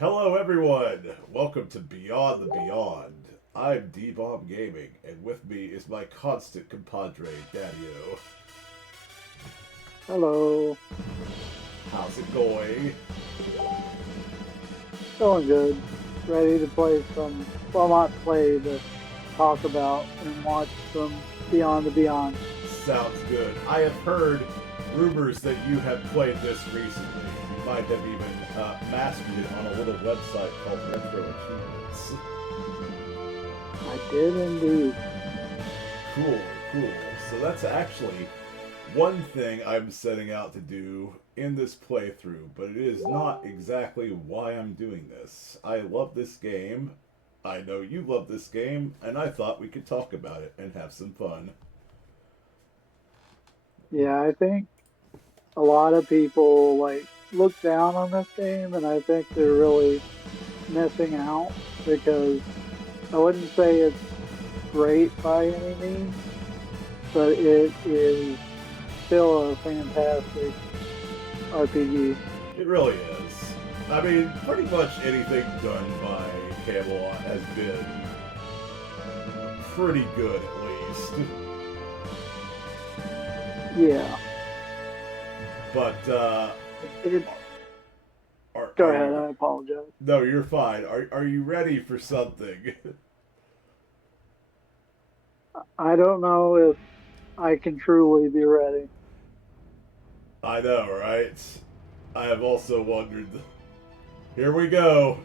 Hello, everyone. Welcome to Beyond the Beyond. I'm D-Bomb Gaming, and with me is my constant compadre, Daddio. Hello. How's it going? Going good. Ready to play some, well, not play, but talk about and watch some Beyond the Beyond. Sounds good. I have heard rumors that you have played this recently. You might have even mastered it on a little website called Retro Achievements. I did indeed. Cool, cool. So that's actually one thing I'm setting out to do in this playthrough, but it is not exactly why I'm doing this. I love this game. I know you love this game, and I thought we could talk about it and have some fun. Yeah, I think a lot of people look down on this game, and I think they're really missing out because I wouldn't say it's great by any means, but it is still a fantastic RPG. It really is. I mean, pretty much anything done by Camelot has been pretty good, at least. Yeah. But, It, are, Go are ahead, you, I apologize. no, you're fine. Are you ready for something? I don't know if I can truly be ready. I know, right? I have also wondered. Here we go.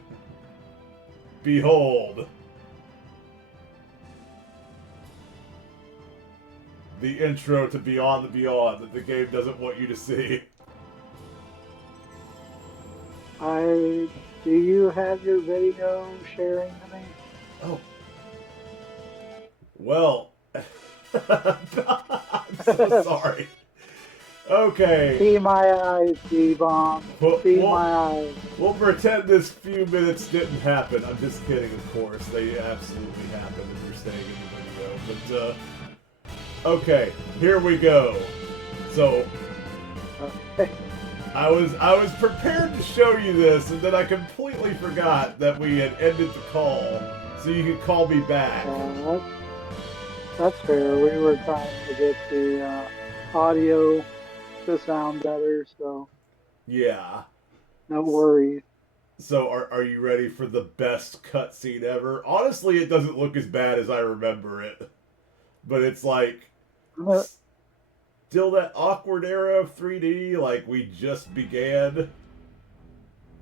Behold. The intro to Beyond the Beyond that the game doesn't want you to see. I Do you have your video sharing to me? Oh. Well. I'm so sorry. Okay. See my eyes, D-Bomb. We'll, See we'll, my eyes. we'll pretend this few minutes didn't happen. I'm just kidding, of course. They absolutely happened if you're staying in the video. But, okay, here we go. So, Okay. I was prepared to show you this, and then I completely forgot that we had ended the call, so you could call me back. That's fair. We were trying to get the audio to sound better, so Yeah. no worries. So, are you ready for the best cutscene ever? Honestly, it doesn't look as bad as I remember it, but it's like Uh, still that awkward era of 3D, like we just began.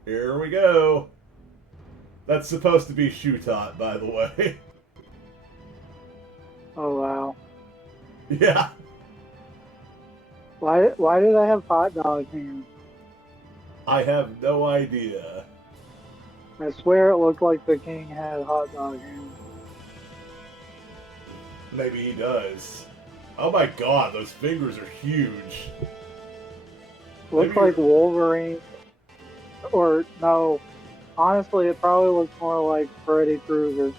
Here we go. That's supposed to be Shutot, by the way. Oh wow. Yeah. Why do they have hot dog hands? I have no idea. I swear it looked like the king had hot dog hands. Maybe he does. Oh my god, those fingers are huge. Looks like Wolverine, or no. Honestly, it probably looks more like Freddy Krueger.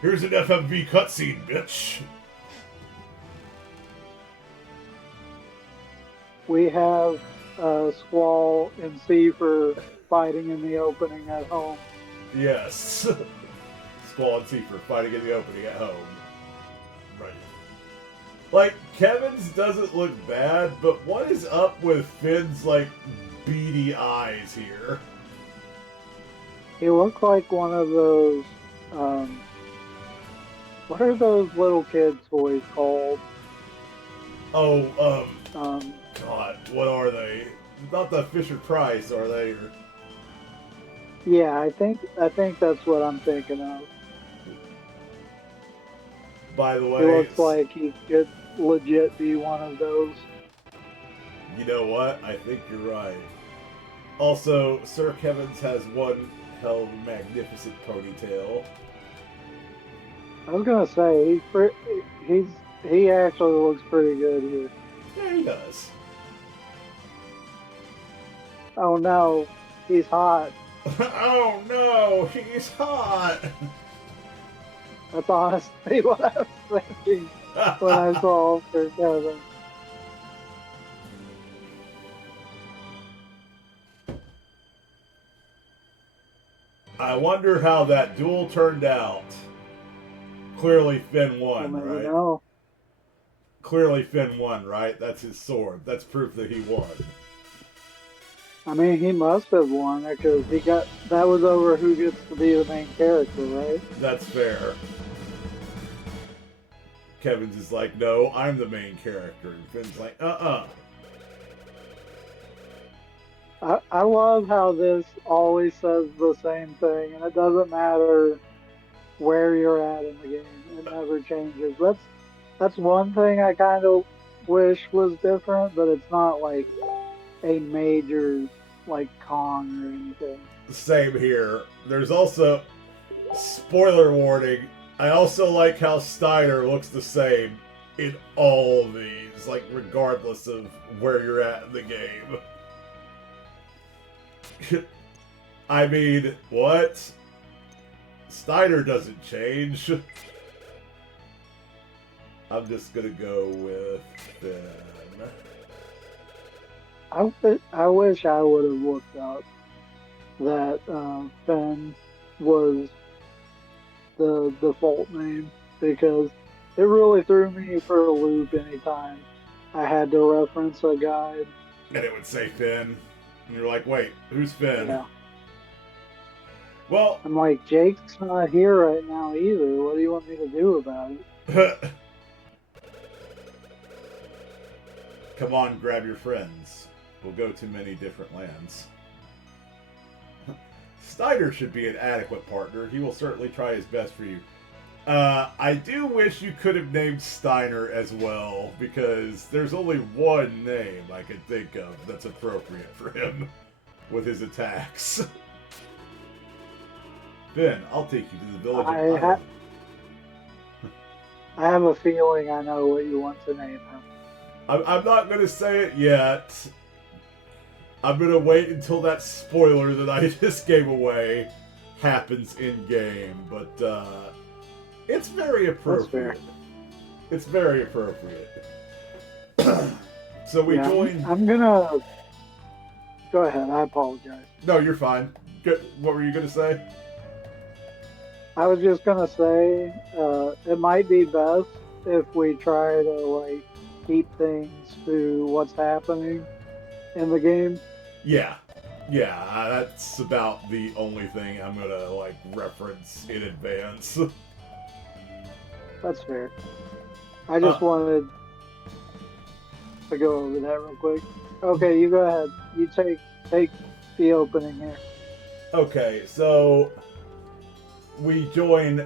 Here's an FMV cutscene, bitch. We have Squall and Seafer fighting in the opening at home. Yes. Squall and Seafer fighting in the opening at home. Right. Like, Kevin's doesn't look bad, but what is up with Finn's, beady eyes here? He looked like one of those. What are those little kids' toys called? Oh, Um, God, what are they? Not the Fisher Price, are they? Or... yeah, I think that's what I'm thinking of. By the He way, looks like he could legit be one of those. you know what? I think you're right. Also, Sir Kevin's has one hell of a magnificent ponytail. I was gonna say he actually looks pretty good here. Yeah, he does. Oh no, he's hot. Oh no, he's hot! That's honestly what I was thinking when I saw Kirk Evans. I wonder how that duel turned out. Clearly Finn We'll won, never right? know. Clearly Finn won, right? That's his sword. That's proof that he won. I mean, he must have won because he got that was over who gets to be the main character, right? That's fair. Kevin's is like, no, I'm the main character. And Finn's like, I love how this always says the same thing, and it doesn't matter where you're at in the game. It never changes. That's one thing I kind of wish was different, but it's not like a major like con or anything. Same here. There's also, spoiler warning, I also like how Steiner looks the same in all of these, like, regardless of where you're at in the game. I mean, what? Steiner doesn't change. I'm just gonna go with Finn. I wish I would have looked up that Fenn was the default name because it really threw me for a loop anytime I had to reference a guide. And it would say Finn. And you're like, wait, who's Finn? Yeah. Well, I'm like, Jake's not here right now either. What do you want me to do about it? come on, grab your friends. We'll go to many different lands. Steiner should be an adequate partner. He will certainly try his best for you. I do wish you could have named Steiner as well, because there's only one name I can think of that's appropriate for him with his attacks. Finn, I'll take you to the village of Isla. I have a feeling I know what you want to name him. I'm not going to say it yet. I'm going to wait until that spoiler that I just gave away happens in-game, but it's very appropriate. It's very appropriate. So we joined... I'm going to... Go ahead, I apologize. No, you're fine. What were you going to say? I was just going to say, it might be best if we try to, like, keep things to what's happening in the game. Yeah, that's about the only thing I'm gonna, like, reference in advance. That's fair. I just wanted to go over that real quick. Okay, you go ahead. You take the opening here. Okay, so we join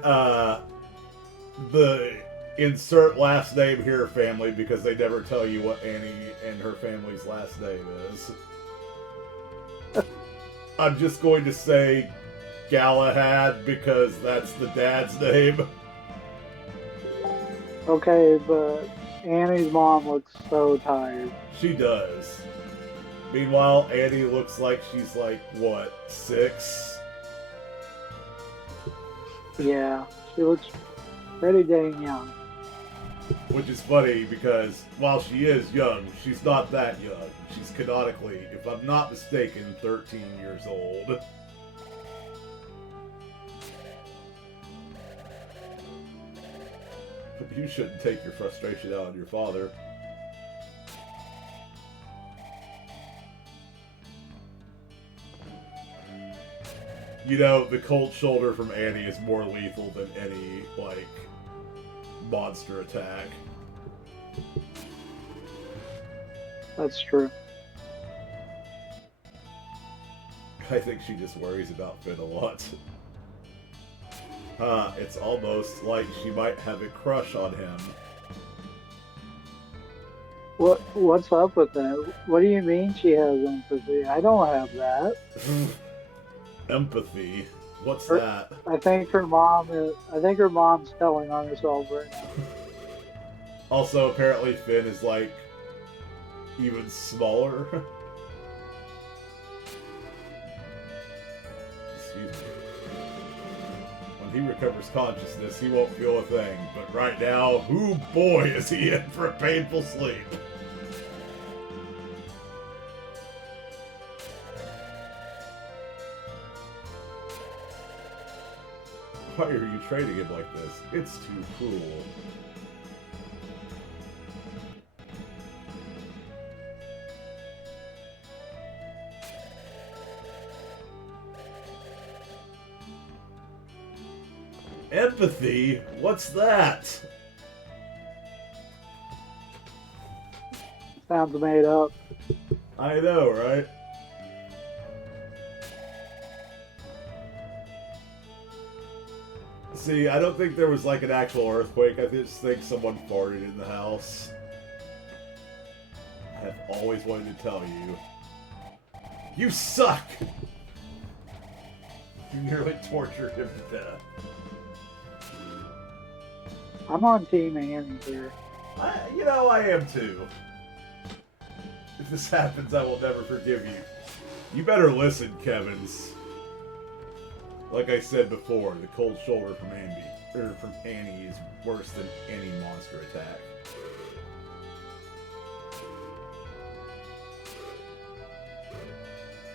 the insert last name here family because they never tell you what Annie and her family's last name is. I'm just going to say Galahad because that's the dad's name. Okay, but Annie's mom looks so tired. She does. Meanwhile, Annie looks like she's like, what, 6? Yeah, she looks pretty dang young. Which is funny because while she is young, she's not that young. She's canonically, if I'm not mistaken, 13 years old. You shouldn't take your frustration out on your father. You know, the cold shoulder from Annie is more lethal than any, like, monster attack. That's true. I think she just worries about Finn a lot. It's almost like she might have a crush on him. What's up with that? What do you mean she has empathy? I don't have that. Empathy? What's that? I think her mom's telling on herself right now. Also, apparently Finn is like even smaller. Excuse me. When he recovers consciousness, he won't feel a thing. But right now, whoo boy, is he in for a painful sleep. Why are you treating him like this? It's too cruel. Empathy? What's that? Sounds made up. I know, right? See, I don't think there was like an actual earthquake. I just think someone farted in the house. I have always wanted to tell you. You suck! You nearly tortured him to death. I'm on Team Annie here. I am too. If this happens, I will never forgive you. You better listen, Kevins. Like I said before, the cold shoulder from Annie is worse than any monster attack.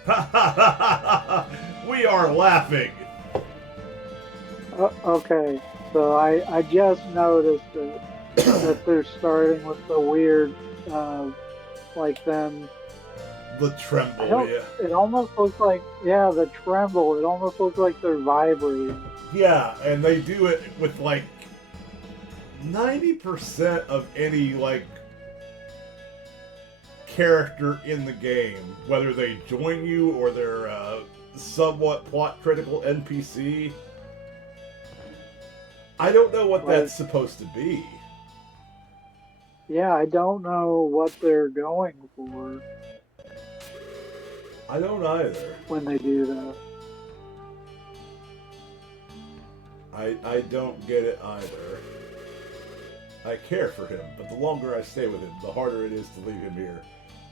Ha ha ha ha ha! We are laughing! Okay, so I just noticed that they're starting with the weird, like them. The tremble, yeah. It almost looks like, yeah, the tremble. It almost looks like they're vibrating. Yeah, and they do it with like 90% of any like character in the game, whether they join you or they're a somewhat plot critical NPC. I don't know what that's supposed to be. Yeah, I don't know what they're going for. I don't either. When they do that. I don't get it either. I care for him, but the longer I stay with him, the harder it is to leave him here.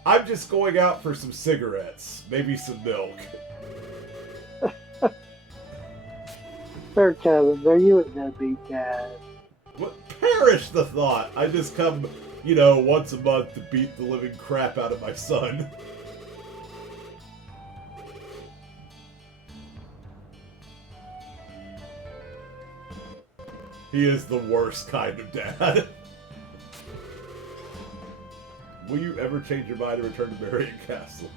I'm just going out for some cigarettes, maybe some milk. Fair Kevin, are you a deadbeat dad? What? Perish the thought! I just come, once a month to beat the living crap out of my son. He is the worst kind of dad. Will you ever change your mind and return to Marion Castle?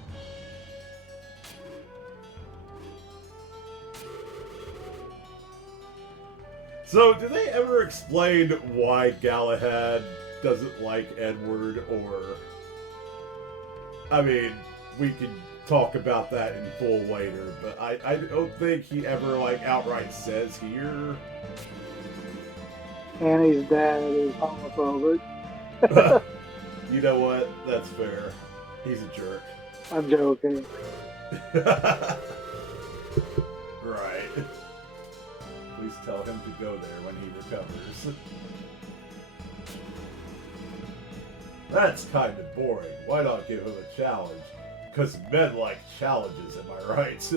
So, do they ever explain why Galahad doesn't like Edward, or... I mean, we can talk about that in full later, but I don't think he ever, outright says here. Annie's dad is homophobic. You know what? That's fair. He's a jerk. I'm joking. Right. Please tell him to go there when he recovers. That's kind of boring. Why not give him a challenge? Because men like challenges, am I right?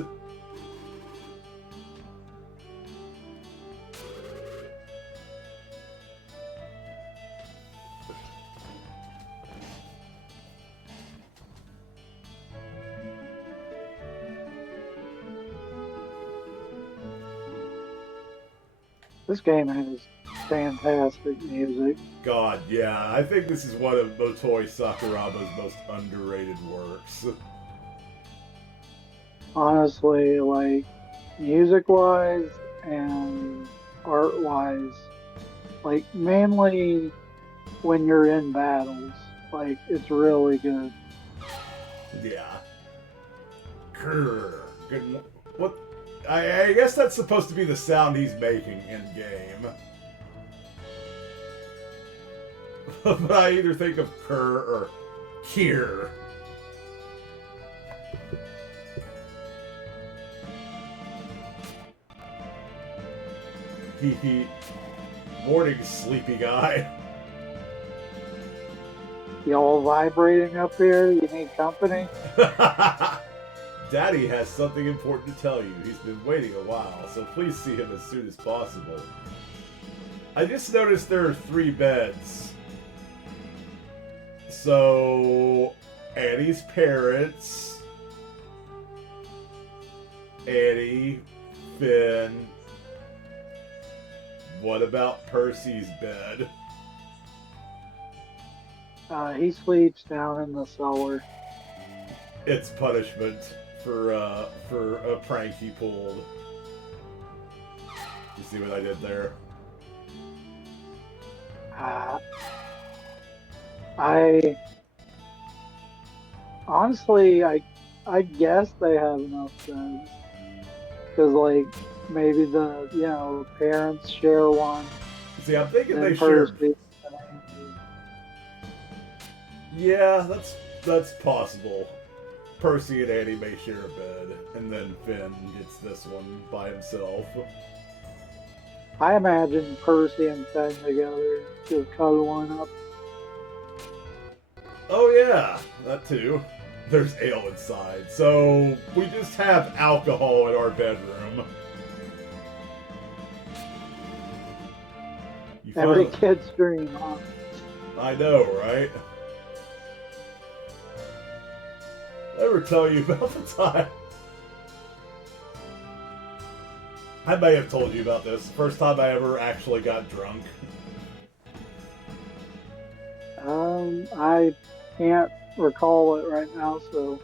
This game has fantastic music. God, yeah. I think this is one of Motoi Sakurama's most underrated works. Honestly, music-wise and art-wise, mainly when you're in battles, it's really good. Yeah. Grr. Good. What? I guess that's supposed to be the sound he's making in-game. But I either think of Kerr or Kier. Hee. Morning, sleepy guy. Y'all vibrating up here? You need company? Daddy has something important to tell you. He's been waiting a while, so please see him as soon as possible. I just noticed there are 3 beds. So, Annie's parents, Annie, Finn, What about Percy's bed? He sleeps down in the cellar. It's punishment for a prank he pulled. You see what I did there? Uh, I honestly, I guess they have enough beds because like maybe the parents share one, See, I'm thinking then they shared. Percy. Yeah, that's possible. Percy and Annie may share a bed, and then Finn gets this one by himself. I imagine Percy and Finn together just cuddling up. Oh yeah, that too. There's ale inside, so we just have alcohol in our bedroom. You Every finally... kid's dream, huh? I know, right? I ever tell you about the time? I may have told you about this. First time I ever actually got drunk. I can't recall it right now, so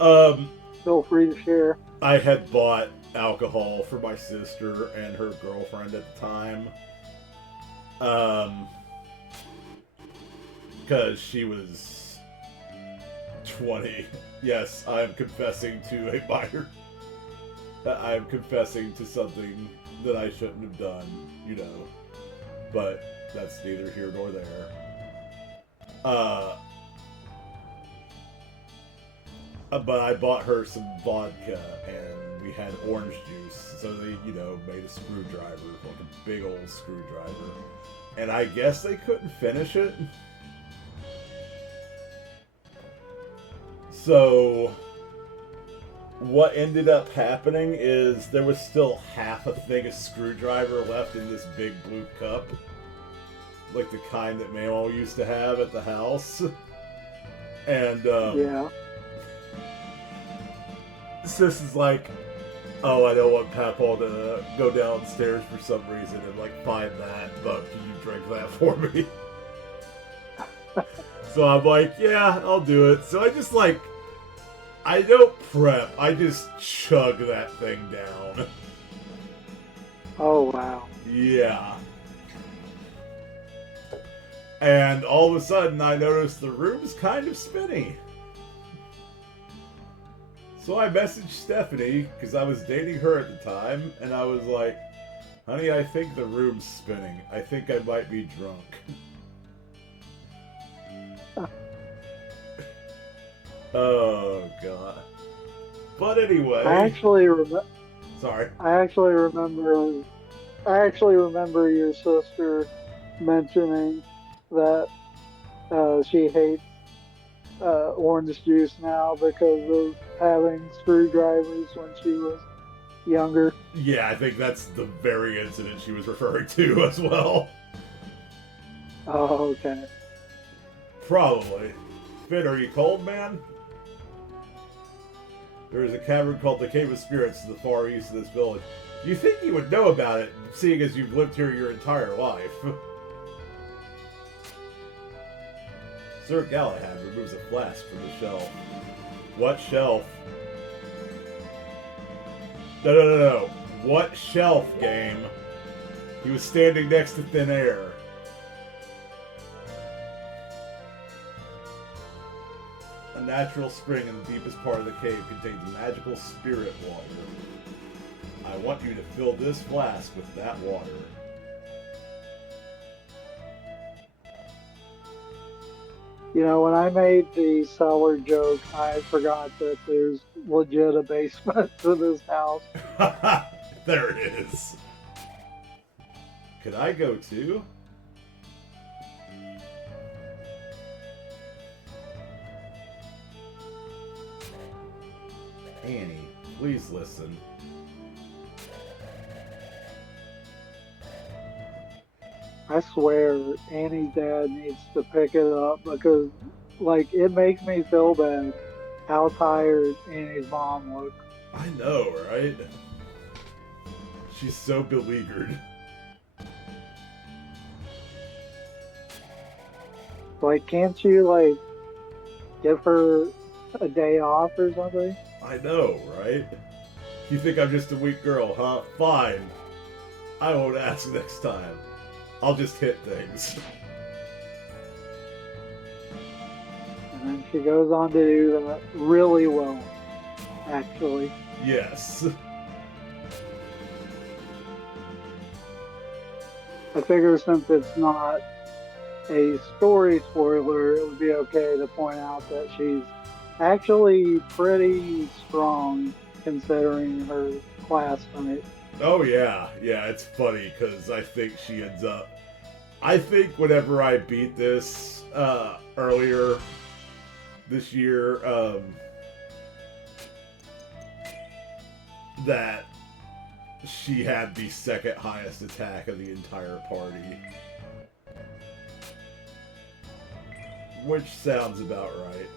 Um, feel free to share. I had bought alcohol for my sister and her girlfriend at the time. Because she was 20. Yes, I am confessing to a minor. I am confessing to something that I shouldn't have done, you know. But that's neither here nor there. But I bought her some vodka and we had orange juice. So they, made a screwdriver, like a big old screwdriver. And I guess they couldn't finish it. So what ended up happening is there was still half a thing of screwdriver left in this big blue cup. Like the kind that Mamo used to have at the house. And, Yeah. Sis is like, oh, I don't want Papa to go downstairs for some reason and, find that, but can you drink that for me? So I'm like, yeah, I'll do it. So I just, I don't prep. I just chug that thing down. Oh, wow. Yeah. And all of a sudden, I noticed the room's kind of spinny. So I messaged Stephanie, because I was dating her at the time, and I was like, honey, I think the room's spinning. I think I might be drunk. Oh, God. But anyway... Sorry. I actually remember your sister mentioning that she hates orange juice now because of having screwdrivers when she was younger. Yeah, I think that's the very incident she was referring to as well. Oh, okay. Probably. Finn, are you cold, man? There is a cavern called the Cave of Spirits to the far east of this village. You think you would know about it, seeing as you've lived here your entire life. Sir Galahad removes a flask from the shelf. What shelf? No. What shelf, game? He was standing next to thin air. A natural spring in the deepest part of the cave contains magical spirit water. I want you to fill this flask with that water. When I made the cellar joke, I forgot that there's legit a basement to this house. There it is. Could I go too? Annie, please listen. I swear Annie's dad needs to pick it up because, it makes me feel bad how tired Annie's mom looks. I know, right? She's so beleaguered. Like, can't you, like, give her a day off or something? I know, right? You think I'm just a weak girl, huh? Fine. I won't ask next time. I'll just hit things. And then she goes on to do that really well, actually. Yes. I figure since it's not a story spoiler, it would be okay to point out that she's actually pretty strong considering her class type. Oh, yeah. Yeah, it's funny because I think she ends up. I think whenever I beat this earlier this year, that she had the second highest attack of the entire party. Which sounds about right.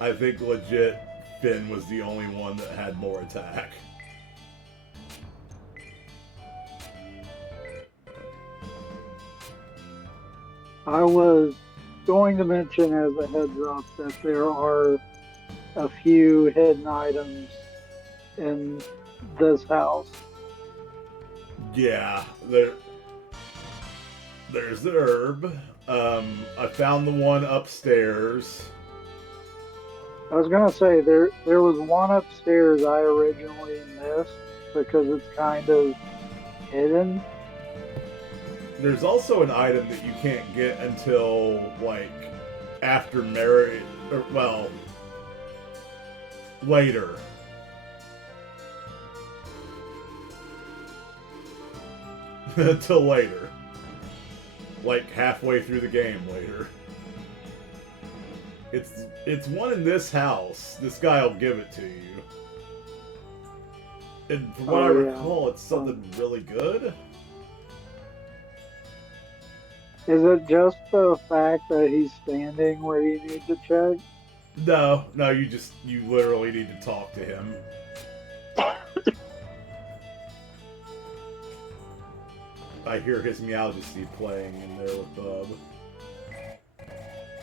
I think legit Finn was the only one that had more attack. I was going to mention as a heads up that there are a few hidden items in this house. Yeah, there's the herb. I found the one upstairs. I was gonna say there was one upstairs I originally missed because it's kind of hidden. There's also an item that you can't get until, like, after marriage, or, well, later. Until later. Like, halfway through the game later. It's one in this house. This guy will give it to you. And from what I recall, it's something really good. Is it just the fact that he's standing where you need to check? No, you literally need to talk to him. I hear his Meowjesty playing in there with Bub.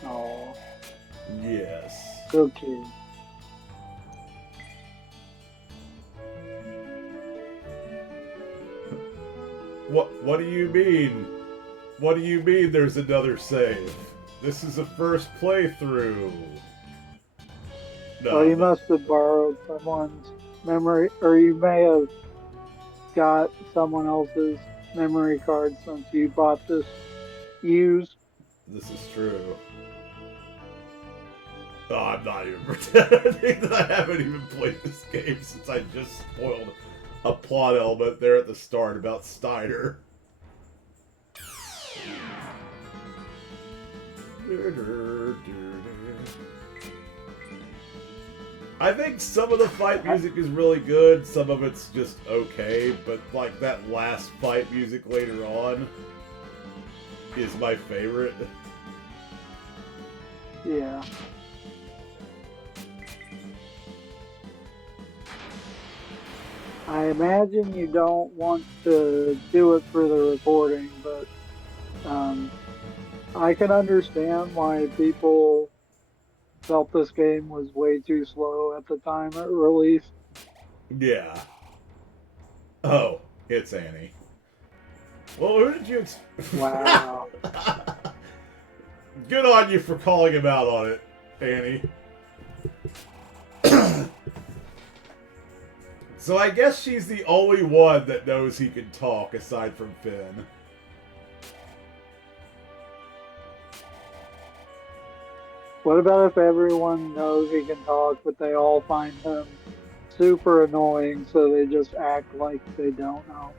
Oh. Yes. Okay. What do you mean? What do you mean there's another save? This is a first playthrough. No, Well, you must have borrowed someone's memory, or you may have got someone else's memory card since you bought this used. This is true. Oh, I'm not even pretending that I haven't even played this game since I just spoiled a plot element there at the start about Steiner. I think some of the fight music is really good, some of it's just okay, but like that last fight music later on is my favorite. Yeah. I imagine you don't want to do it for the recording, but I can understand why people felt this game was way too slow at the time it released. Yeah. Oh, it's Annie. Well, who did you... Wow. Good on you for calling him out on it, Annie. So I guess she's the only one that knows he can talk aside from Finn. What about if everyone knows he can talk, but they all find him super annoying, so they just act like they don't know?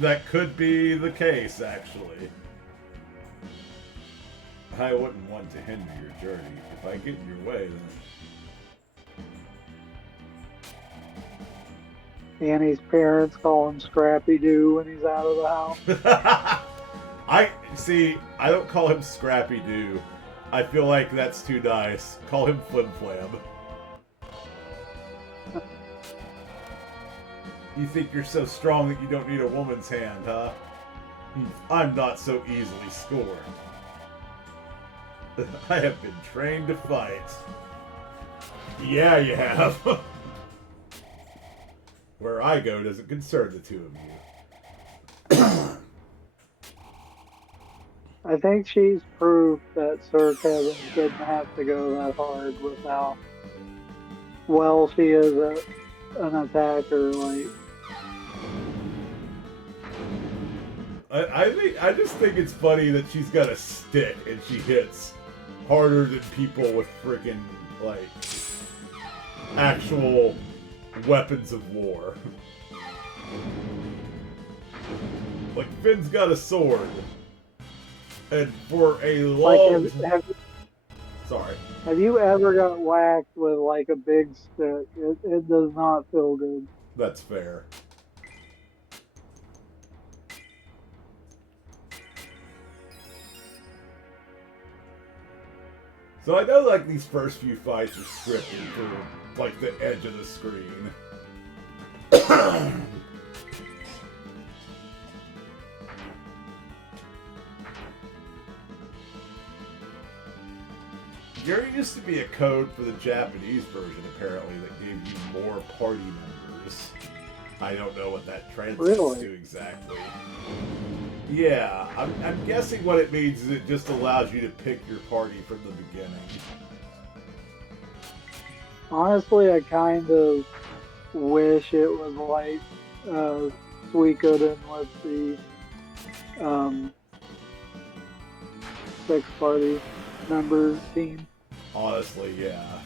That could be the case, actually. I wouldn't want to hinder your journey. If I get in your way, then... Annie's parents call him Scrappy Doo when he's out of the house. I don't call him Scrappy Doo. I feel like that's too nice. Call him Flim Flam. You think you're so strong that you don't need a woman's hand, huh? I'm not so easily scored. I have been trained to fight. Yeah, you have. Where I go doesn't concern the two of you. I think she's proof that Sir Kevin didn't have to go that hard with how well she is an attacker. Like, I just think it's funny that she's got a stick and she hits harder than people with freaking like actual weapons of war. Like Finn's got a sword, and for a long sorry. Have you ever got whacked with like a big stick? It does not feel good. That's fair. So I know like these first few fights are scripted for like the edge of the screen. There used to be a code for the Japanese version apparently that gave you more party members. I don't know what that translates to exactly. Yeah, I'm guessing what it means is it just allows you to pick your party from the beginning. Honestly, I kind of wish it was like Suikoden with the 6-party member team. Honestly, yeah.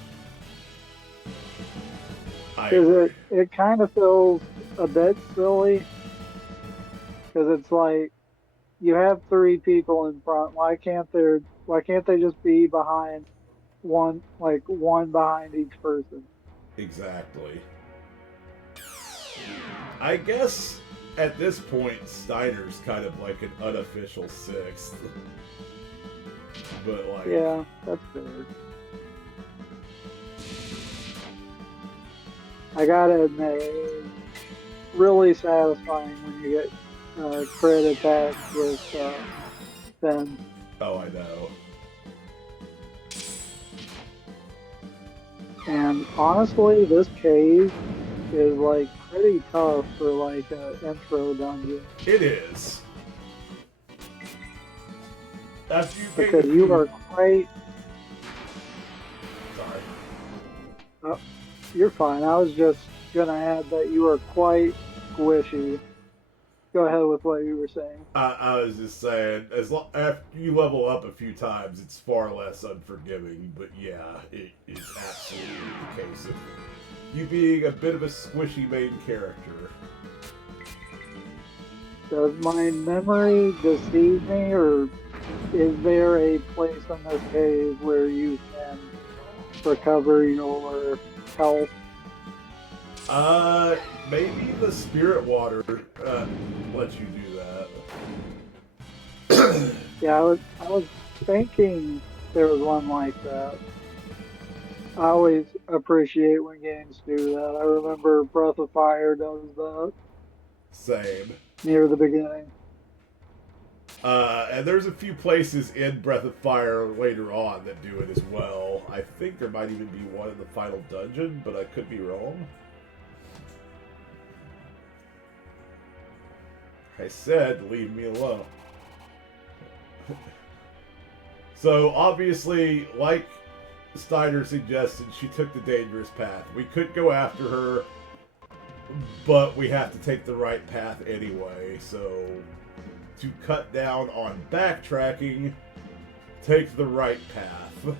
Because it kind of feels a bit silly. Because it's like, you have 3 people in front. Why can't they just be behind one behind each person? Exactly. I guess at this point Steiner's kind of like an unofficial 6th. But like, yeah, that's fair. I gotta admit, it's really satisfying when you get crit attacks with Finn. Oh, I know. And honestly, this cave is like pretty tough for like an intro dungeon. It is. Because you are quite. Sorry. Oh, you're fine. I was just gonna add that you are quite squishy. Go ahead with what you were saying. I was just saying, after you level up a few times, it's far less unforgiving. But yeah, it is absolutely the case of you being a bit of a squishy main character. Does my memory deceive me, or is there a place in this cave where you can recover your health? Maybe the spirit water lets you do that. Yeah, I was thinking there was one like that. I always appreciate when games do that. I remember Breath of Fire does that. Same. Near the beginning. And there's a few places in Breath of Fire later on that do it as well. I think there might even be one in the final dungeon, but I could be wrong. I said, leave me alone. So, obviously, like Steiner suggested, she took the dangerous path. We could go after her, but we have to take the right path anyway. So, to cut down on backtracking, take the right path.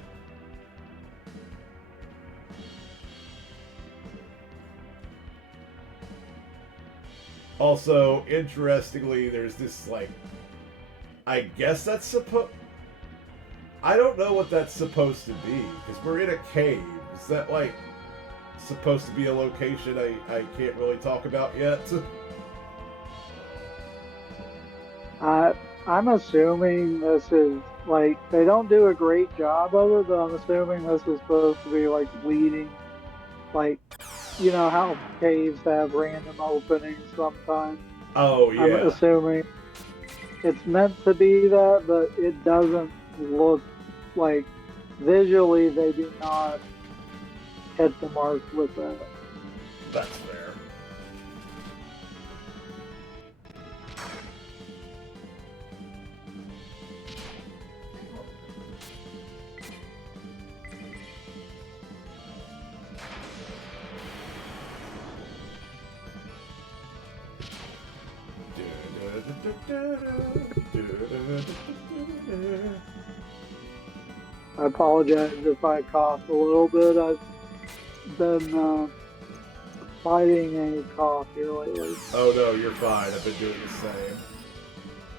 Also, interestingly, there's this, like, I guess that's supposed... I don't know what that's supposed to be, because we're in a cave. Is that, like, supposed to be a location I can't really talk about yet? I'm assuming this is, like, they don't do a great job of it, but I'm assuming this is supposed to be, like, leading, like, you know how caves have random openings sometimes. Oh I'm yeah, assuming it's meant to be that, but it doesn't look like visually they do not hit the mark with that. that's fair. I apologize if I cough a little bit. I've been fighting a cough here lately. Oh no, you're fine. I've been doing the same.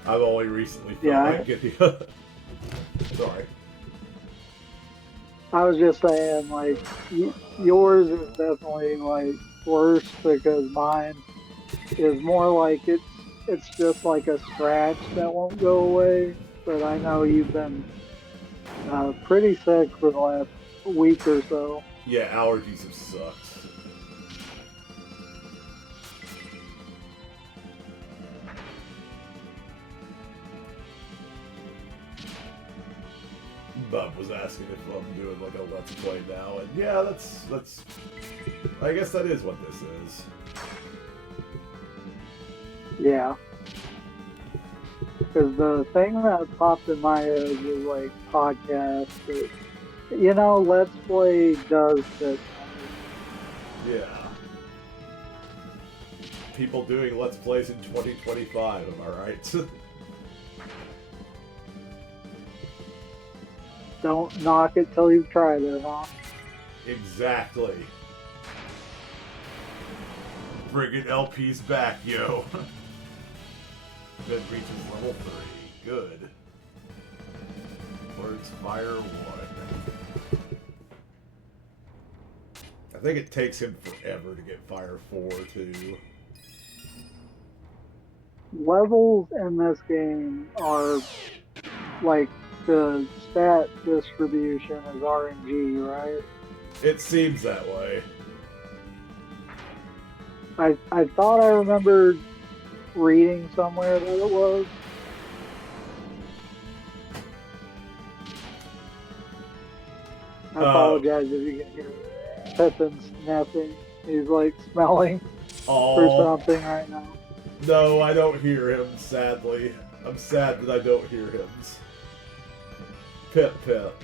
I've only recently felt Yeah, like getting. Sorry. I was just saying, like, yours is definitely like worse because mine is more like it's just like a scratch that won't go away. But I know you've been pretty sick for the last week or so. Yeah, allergies have sucked. Bub was asking if I'm doing like a let's play now, and yeah, that's. I guess that is what this is. Yeah, because the thing that popped in my head was like podcast, but you know, Let's Play does fit better. Yeah. People doing let's plays in 2025. Am I right? Don't knock it till you've tried it, huh? Exactly. Bringing LPs back, yo. Good reaches level 3. Good. Words fire 1. I think it takes him forever to get fire 4 too. Levels in this game are like the stat distribution is RNG, right? It seems that way. I thought I remembered reading somewhere that it was. I Uh apologize if you can hear Pippin sniffing. He's like smelling for oh something right now. no, I don't hear him, sadly. I'm sad that I don't hear him. Pip pip.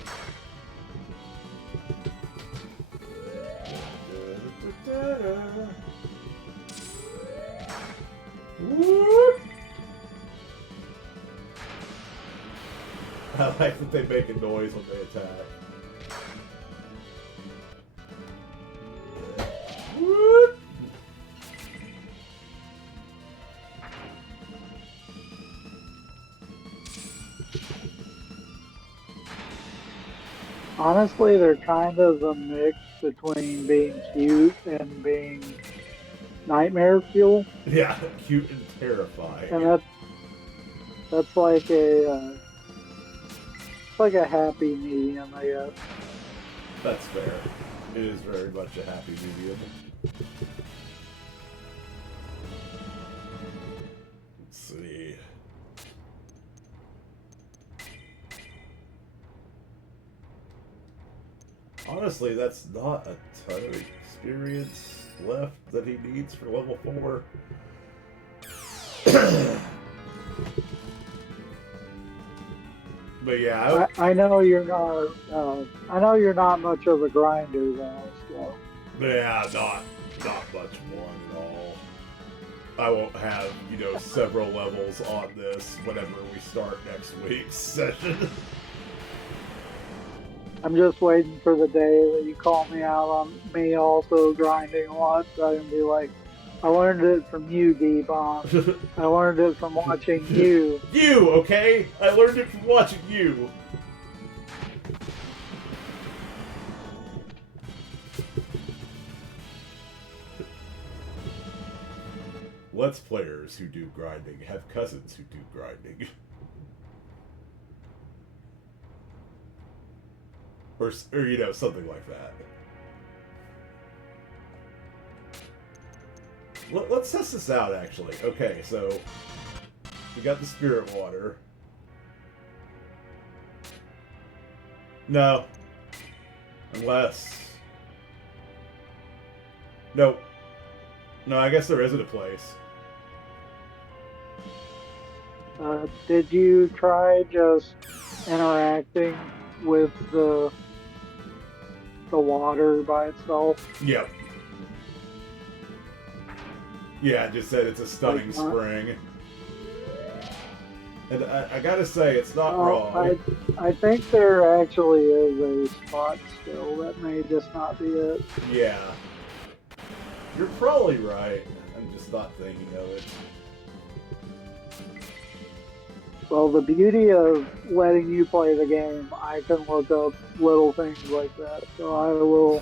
Whoop. I like that they make a noise when they attack. Whoop. Honestly, they're kind of a mix between being cute and being nightmare fuel, Yeah, cute and terrifying. and that's like a it's like a happy medium, I guess. That's fair. It is very much a happy medium. Let's see. Honestly, that's not a ton of experience left that he needs for level 4. But yeah, I know you're not. I know you're not much of a grinder though. So not much one at all. I won't have, several levels on this whenever we start next week's session. I'm just waiting for the day that you call me out on me also grinding a lot, so I can be like, I learned it from you, D-Bomb. I learned it from watching you. You, okay? I learned it from watching you. Let's players who do grinding have cousins who do grinding. Or something like that. Let's test this out, actually. Okay, so we got the spirit water. No. Unless... Nope. No, I guess there isn't a place. Did you try just interacting with the water by itself? Yep. Yeah, it just said it's a stunning Like not- spring. And I gotta say, it's not Oh, wrong. I think there actually is a spot still. That may just not be it. Yeah. You're probably right. I'm just not thinking of it. Well, the beauty of letting you play the game, I can look up little things like that. So I will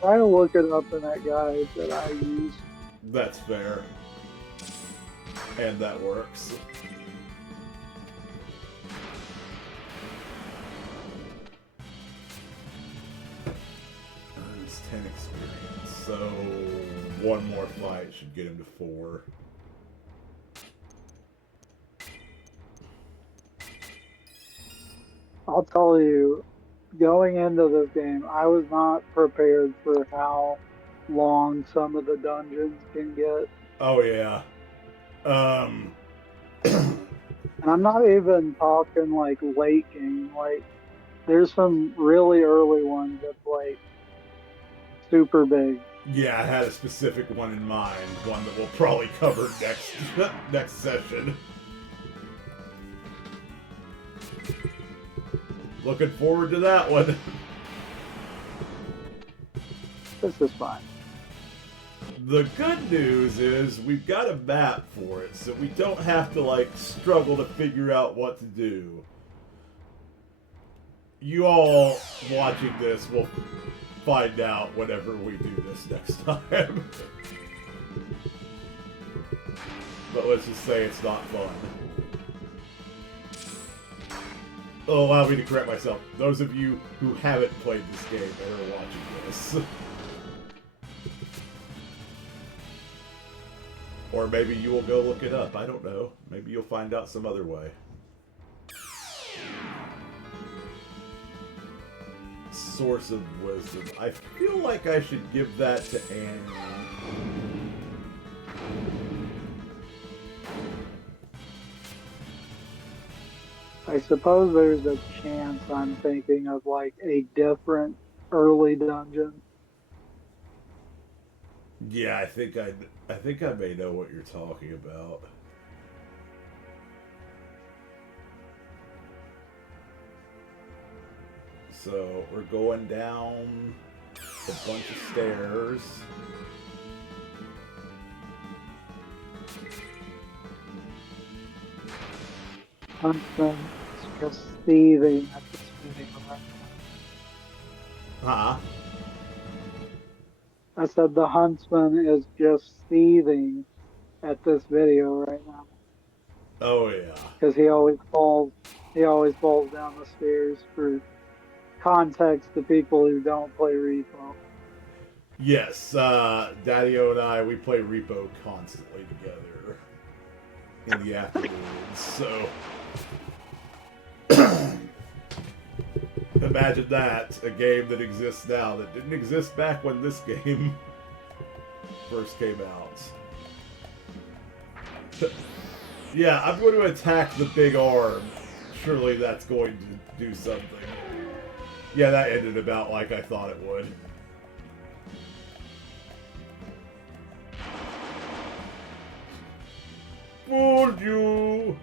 try to look it up in that guide that I use. That's fair. And that works. It's 10 experience, so one more fight should get him to 4. I'll tell you, going into this game, I was not prepared for how long some of the dungeons can get. Oh yeah. Um And I'm not even talking like late game. Like, there's some really early ones that's like super big. yeah, I had a specific one in mind, one that we'll probably cover next next session. Looking forward to that one. This is fine. The good news is we've got a map for it, so we don't have to like struggle to figure out what to do. You all watching this will find out whenever we do this next time. But let's just say it's not fun. Oh, allow me to correct myself. Those of you who haven't played this game and are watching this. Or maybe you will go look it up. I don't know. Maybe you'll find out some other way. Source of wisdom. I feel like I should give that to Annie. I suppose there's a chance I'm thinking of like a different early dungeon. Yeah, I think I may know what you're talking about. So we're going down a bunch of stairs. Huntsman is just thieving at this video right Huh? now. I said the huntsman is just seething at this video right now Oh yeah. because he always falls down the stairs. For context to people who don't play repo. Yes, Daddio and I, we play Repo constantly together in the afternoons, so imagine that, a game that exists now that didn't exist back when this game first came out. Yeah, I'm going to attack the big arm. Surely that's going to do something. Yeah, that ended about like I thought it would. Fooled you!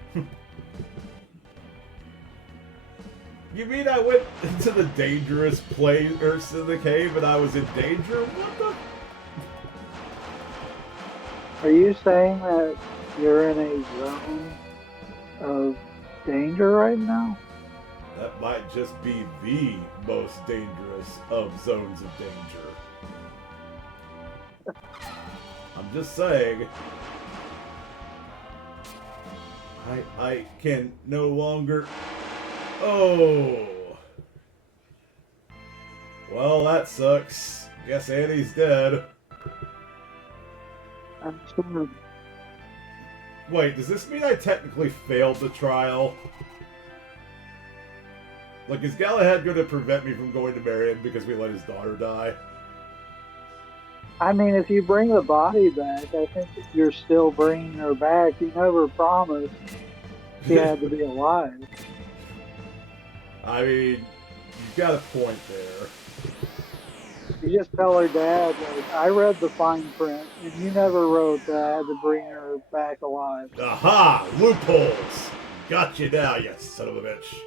You mean I went into the dangerous place in the cave and I was in danger? What the? Are you saying that you're in a zone of danger right now? That might just be the most dangerous of zones of danger. I'm just saying. I can no longer... Oh! Well, that sucks. Guess Annie's dead. I'm Wait, does this mean I technically failed the trial? Like, is Galahad going to prevent me from going to marry him because we let his daughter die? I mean, if you bring the body back, I think you're still bringing her back. You never promised she had to be alive. I mean, you've got a point there. You just tell her dad, like, I read the fine print, and you never wrote that I had to bring her back alive. Aha! Loopholes! Got you now, you son of a bitch.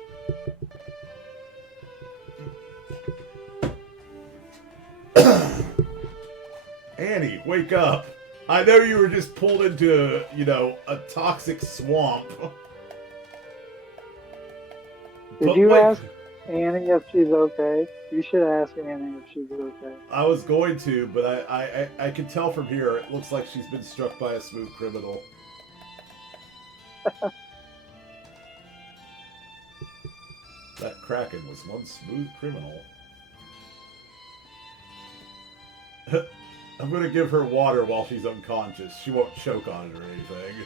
Annie, wake up. I know you were just pulled into, you know, a toxic swamp. Did you ask Annie if she's okay? You should ask Annie if she's okay. I was going to, but I can tell from here, it looks like she's been struck by a smooth criminal. That Kraken was one smooth criminal. I'm gonna give her water while she's unconscious. She won't choke on it or anything.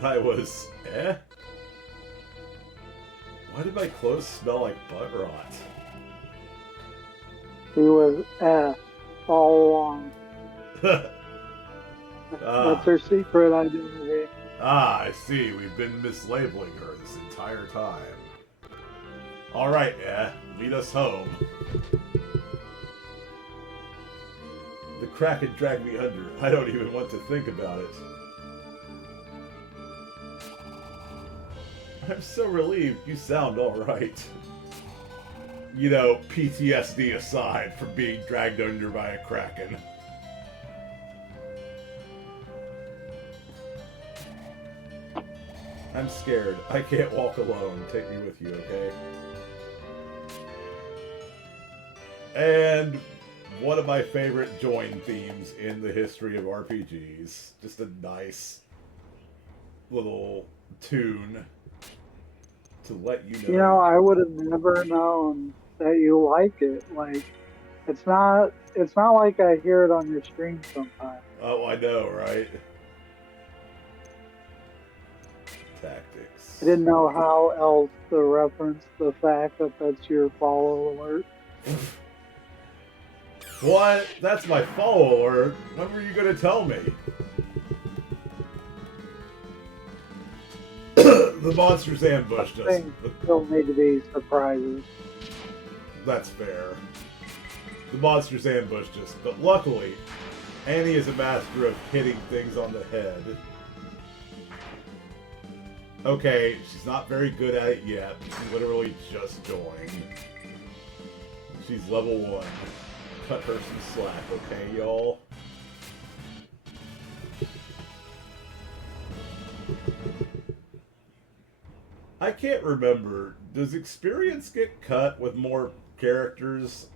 I was, Why did my clothes smell like butt rot? He was all along. That's her secret identity. Ah, I see. We've been mislabeling her this entire time. Alright, lead us home. The Kraken dragged me under. I don't even want to think about it. I'm so relieved. You sound alright. You know, PTSD aside from being dragged under by a Kraken. I'm scared. I can't walk alone. Take me with you, okay? And one of my favorite join themes in the history of RPGs. Just a nice little tune to let you know. You know, I would have never known that you like it. Like, it's not like I hear it on your stream sometimes. Oh, I know, right? Tactics. I didn't know how else to reference the fact that that's your follow alert. What? That's my follow alert? When were you going to tell me? The monsters ambushed us. Things don't need to be surprises. That's fair. The monsters ambushed us, but luckily, Annie is a master of hitting things on the head. Okay, she's not very good at it yet. She literally just joined. She's level 1. Cut her some slack, okay, y'all? I can't remember. Does experience get cut with more characters?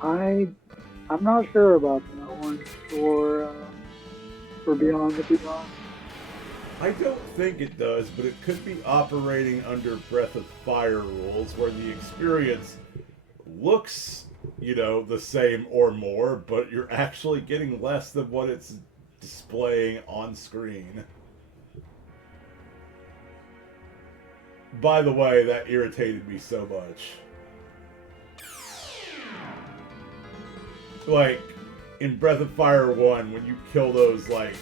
I'm not sure about that one for Beyond the Beyond. I don't think it does, but it could be operating under Breath of Fire rules, where the experience looks, you know, the same or more, but you're actually getting less than what it's displaying on screen. By the way, that irritated me so much. Like, in Breath of Fire 1, when you kill those, like,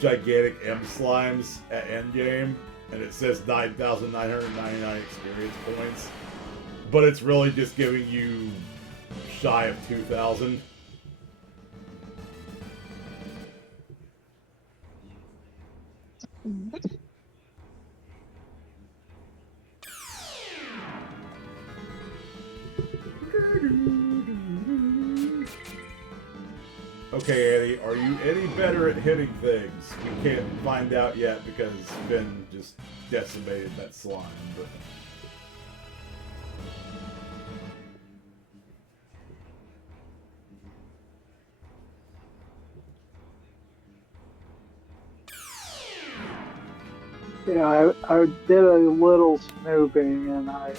gigantic M slimes at endgame, and it says 9,999 experience points, but it's really just giving you shy of 2,000. Okay, Annie, are you any better at hitting things? We can't find out yet because Finn just decimated that slime, but... I did a little snooping and I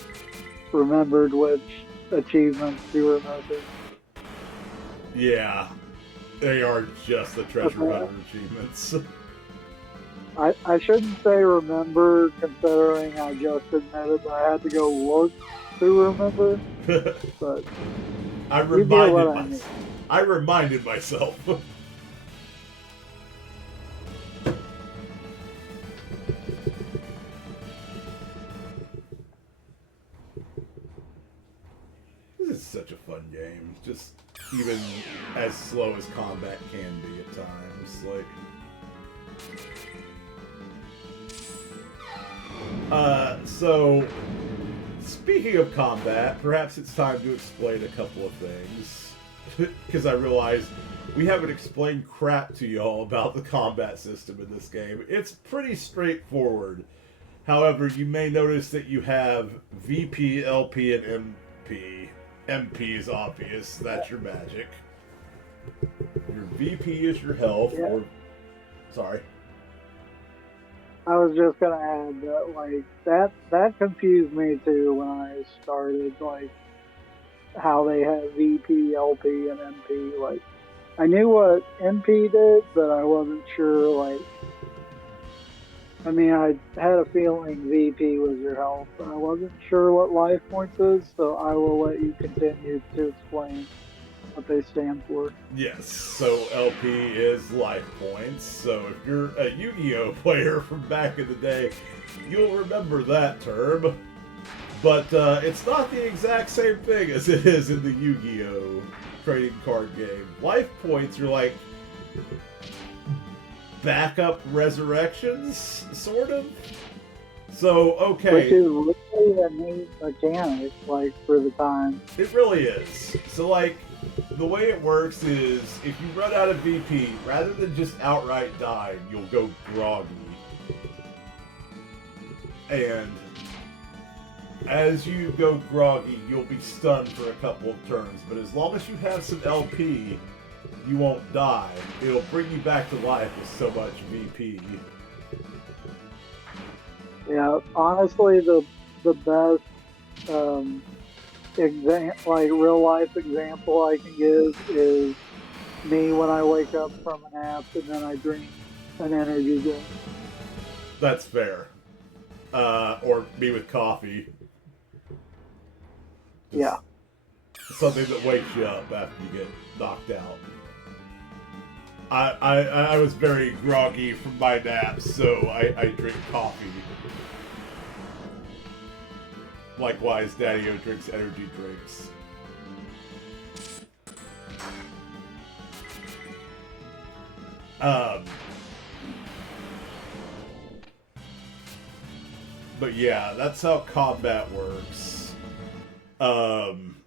remembered which achievements you were missing. Yeah, they are just the treasure Okay. hunter achievements. I shouldn't say remember, considering I just admitted that I had to go look to remember, but I you get what reminded I myself. mean. I reminded myself. This is such a fun game. Just even as slow as combat can be at times. So speaking of combat, perhaps it's time to explain a couple of things. Because I realized we haven't explained crap to y'all about the combat system in this game. It's pretty straightforward. However, you may notice that you have VP, LP, and MP. MP is obvious, that's your magic. Your VP is your health, Yeah, or. Sorry. I was just gonna add that that confused me too when I started, like how they have VP, LP, and MP. Like I knew what MP did, but I wasn't sure. I mean, I had a feeling VP was your health, but I wasn't sure what life points is. So I will let you continue to explain what they stand for. Yes, so LP is life points. So if you're a Yu Gi Oh player from back in the day, you'll remember that term. But it's not the exact same thing as it is in the Yu Gi Oh trading card game. Life points are like backup resurrections, sort of. So, Which okay, is really a neat mechanic, like for the time. it really is. So, like, the way it works is if you run out of VP, rather than just outright die, you'll go groggy. And as you go groggy, you'll be stunned for a couple of turns. But as long as you have some LP, you won't die. It'll bring you back to life with so much VP. Yeah, honestly, the best like real life example I can give is me when I wake up from a nap and then I drink an energy drink. That's fair. Or me with coffee. Just Yeah, something that wakes you up after you get knocked out. I was very groggy from my naps, so I drink coffee. Likewise, Daddio drinks energy drinks. Um, but yeah, that's how combat works. Um,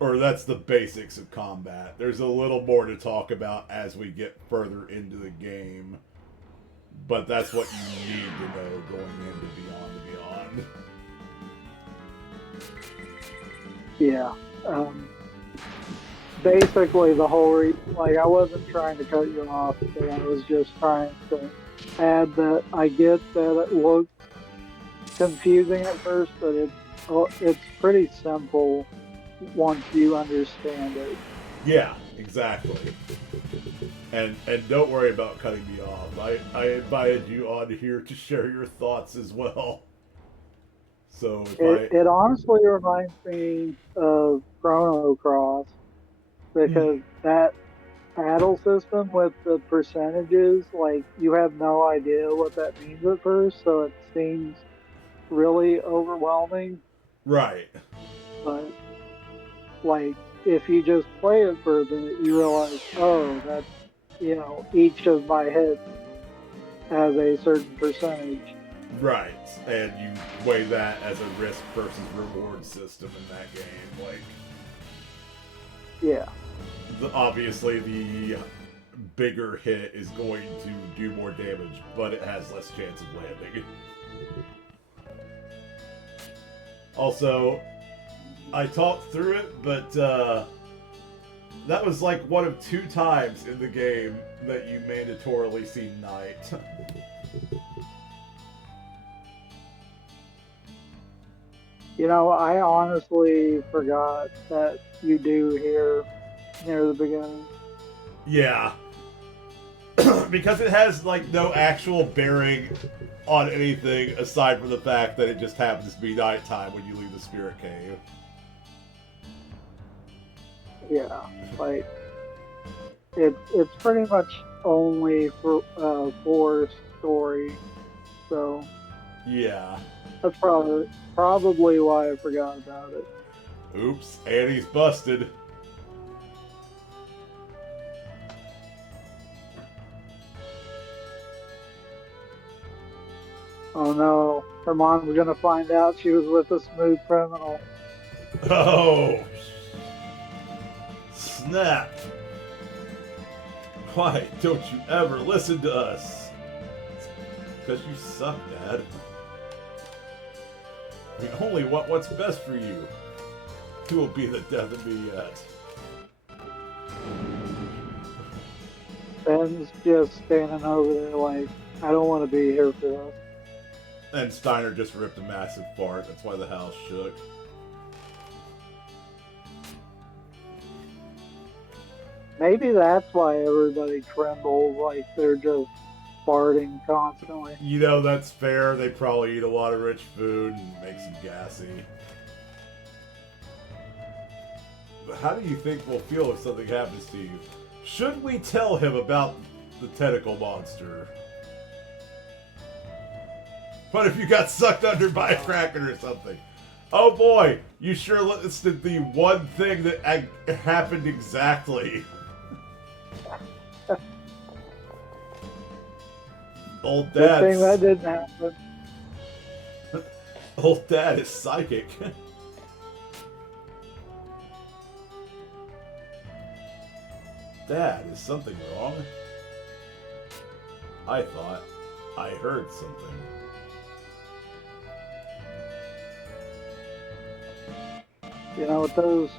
or that's the basics of combat. There's a little more to talk about as we get further into the game, but that's what you need to know going into Beyond the Beyond. yeah. Basically, the whole like I wasn't trying to cut you off, but I was just trying to add that I get that it looks confusing at first, but it's pretty simple once you understand it. Yeah, exactly. And don't worry about cutting me off. I invited you on here to share your thoughts as well. So if I It honestly reminds me of Chrono Cross because that battle system with the percentages, like you have no idea what that means at first, so it seems really overwhelming. right, But like if you just play it for a bit, you realize, oh, that's each of my hits has a certain percentage. right, and you weigh that as a risk versus reward system in that game. Like Yeah, obviously the bigger hit is going to do more damage, but it has less chance of landing. Also, I talked through it, but that was like one of 2 times in the game that you mandatorily see night. I honestly forgot that you do here near the beginning. Yeah, because it has like no actual bearing on anything aside from the fact that it just happens to be nighttime when you leave the spirit cave. Yeah, like it's pretty much only for story, so Yeah. that's probably why I forgot about it. Oops, Annie's busted. Oh no, her mom's gonna find out she was with a smooth criminal. Oh, snap. Why don't you ever listen to us? Because you suck, Dad. We only want what's best for you. You will be the death of me yet. Ben's just standing over there like, I don't want to be here for this. And Steiner just ripped a massive fart. That's why the house shook. Maybe that's why everybody trembles, like they're just farting constantly. That's fair. They probably eat a lot of rich food and makes them gassy. But how do you think we'll feel if something happens to you? Should we tell him about the tentacle monster? What if you got sucked under by a kraken or something? Oh boy, you sure listed the one thing that happened exactly. Old Good thing that Dad's... didn't happen. Old Dad is psychic. Dad, is something wrong? I thought I heard something. With those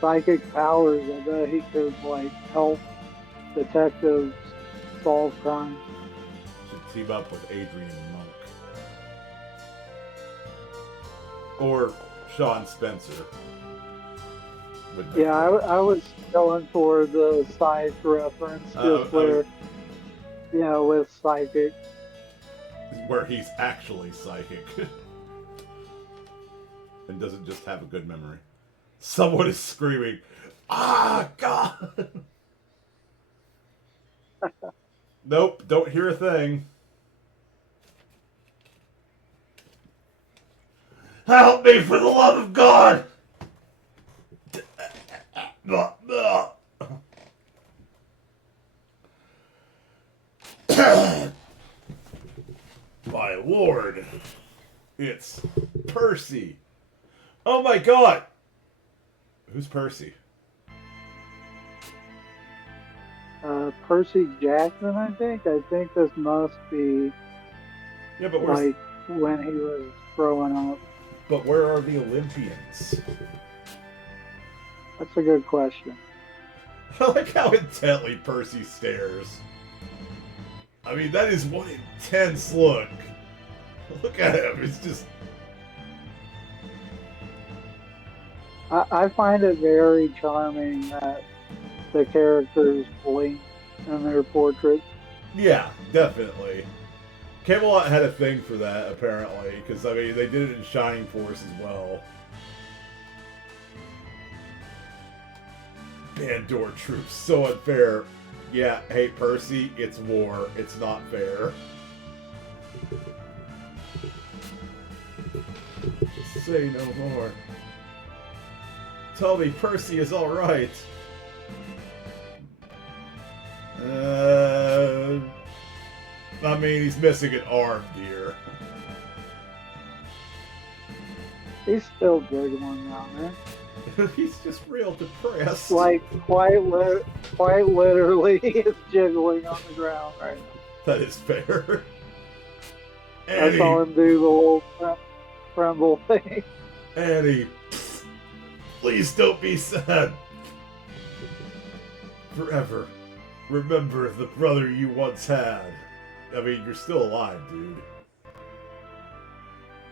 psychic powers, I bet he could like help detectives solve crimes. Should team up with Adrian Monk. Or Sean Spencer. Yeah, I was going for the side reference, just with psychic. Where he's actually psychic. And doesn't just have a good memory. Someone is screaming, "Ah, God!" Nope, don't hear a thing. Help me for the love of God! My lord, it's Percy. Oh my God! Who's Percy? Percy Jackson, I think. I think this must be Yeah, but like when he was growing up. But where are the Olympians? That's a good question. I like how intently Percy stares. I mean, that is one intense look. Look at him. It's just... I find it very charming that the characters blink in their portraits. Yeah, definitely. Camelot had a thing for that, apparently, because, I mean, they did it in Shining Force as well. Bandor troops, so unfair. Yeah, hey, Percy, it's war. It's not fair. Say no more. Tell me Percy is alright. I mean, he's missing an arm, dear. He's still jiggling down there. He's just real depressed. Like, quite literally, he's jiggling on the ground right now. That is fair. I saw him do the little tremble thing. Annie, please don't be sad. Forever, remember the brother you once had. I mean, you're still alive, dude.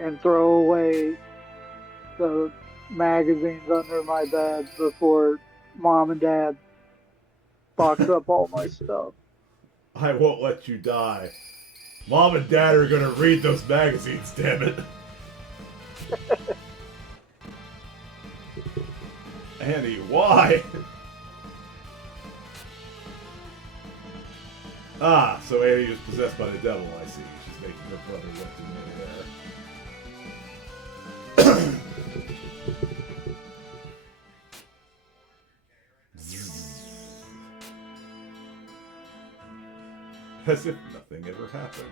And throw away the magazines under my bed before mom and dad box up all my stuff. I won't let you die. Mom and Dad are gonna read those magazines, damn it. Annie, why? Ah, so Annie was possessed by the devil, I see. She's making her brother look familiar. As if nothing ever happened.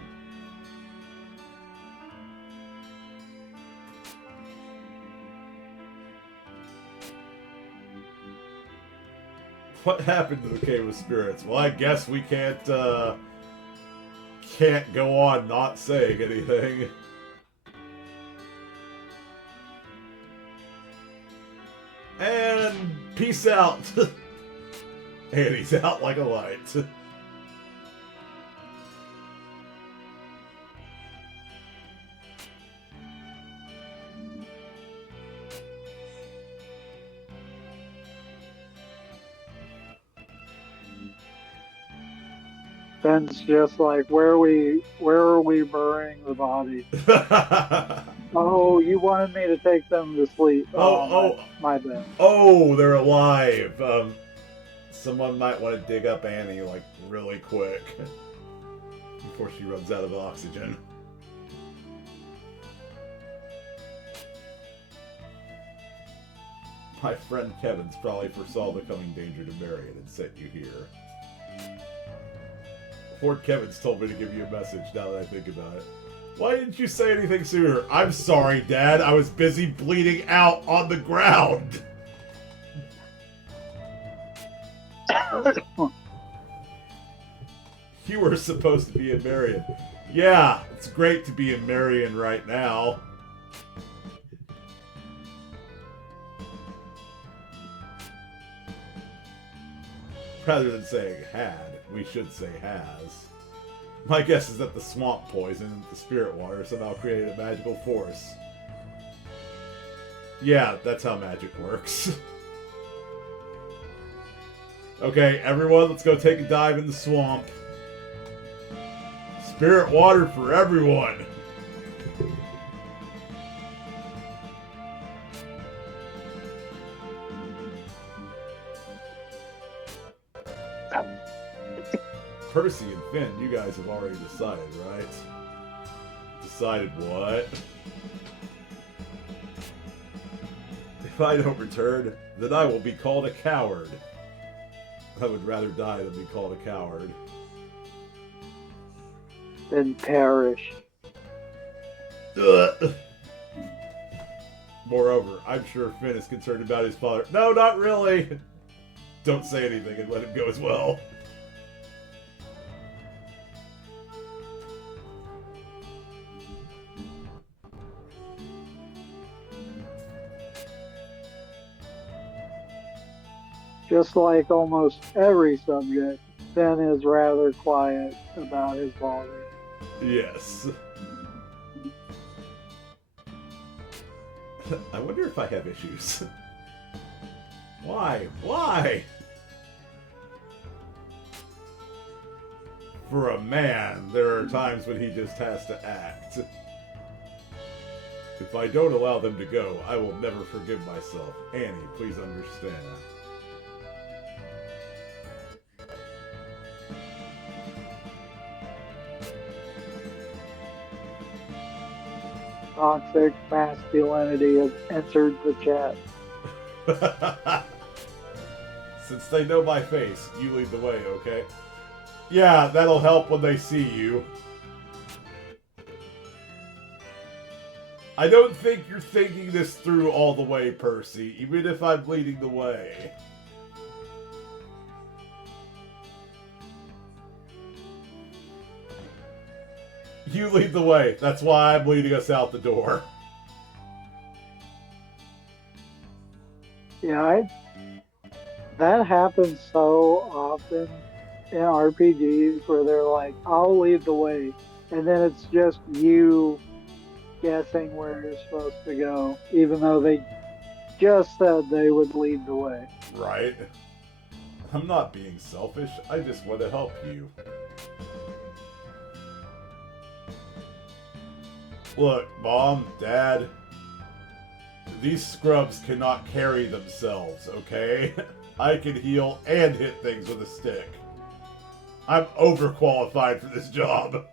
What happened to the Cave of Spirits? Well, I guess we can't go on not saying anything. And peace out. And he's out like a light. Ben's just like, where are we burying the body? Oh, you wanted me to take them to sleep. My bad. Oh, they're alive. Someone might want to dig up Annie, like, really quick. Before she runs out of oxygen. My friend Kevin's probably foresaw the coming danger to Marion and sent you here. Fort Kevin's told me to give you a message now that I think about it. Why didn't you say anything sooner? I'm sorry, Dad. I was busy bleeding out on the ground. You were supposed to be in Marion. Yeah, it's great to be in Marion right now. Rather than saying had, we should say has. My guess is that the swamp poison and the spirit water somehow created a magical force. Yeah, that's how magic works. Okay, everyone, let's go take a dive in the swamp. Spirit water for everyone! Percy and Finn, you guys have already decided, right? Decided what? If I don't return, then I will be called a coward. I would rather die than be called a coward. Then perish. Ugh. Moreover, I'm sure Finn is concerned about his father. No, not really! Don't say anything and let him go as well. Just like almost every subject, Ben is rather quiet about his father. Yes. I wonder if I have issues. Why? Why? For a man, there are times when he just has to act. If I don't allow them to go, I will never forgive myself. Annie, please understand. Toxic masculinity has entered the chat. Since they know my face, you lead the way, okay? Yeah, that'll help when they see you. I don't think you're thinking this through all the way, Percy, even if I'm leading the way. You lead the way. That's why I'm leading us out the door. Yeah, that happens so often in RPGs where they're like, I'll lead the way. And then it's just you guessing where you're supposed to go, even though they just said they would lead the way. Right? I'm not being selfish. I just want to help you. Look, Mom, Dad, these scrubs cannot carry themselves, okay? I can heal and hit things with a stick. I'm overqualified for this job.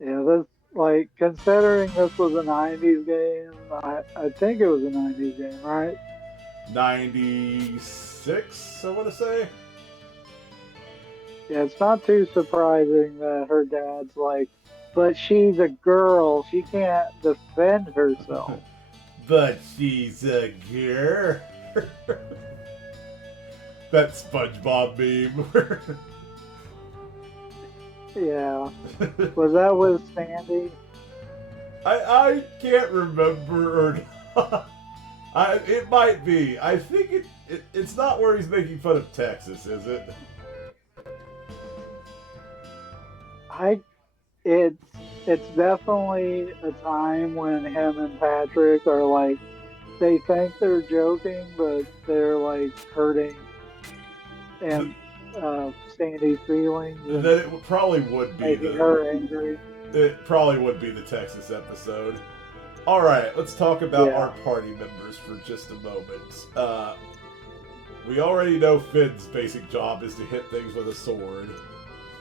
Yeah, this like considering this was a '90s game, I think it was a '90s game, right? 96, I want to say? Yeah, it's not too surprising that her dad's like, but she's a girl, she can't defend herself. But she's a girl. That SpongeBob meme. Yeah, was that with Sandy? I can't remember or not. It might be. I think it's not where he's making fun of Texas, is it? I it's it's definitely a time when him and Patrick are like they think they're joking, but they're like hurting and Sandy's feelings Then and it probably would be making her angry. it probably would be the Texas episode. All right, let's talk about Yeah. our party members for just a moment. We already know Finn's basic job is to hit things with a sword.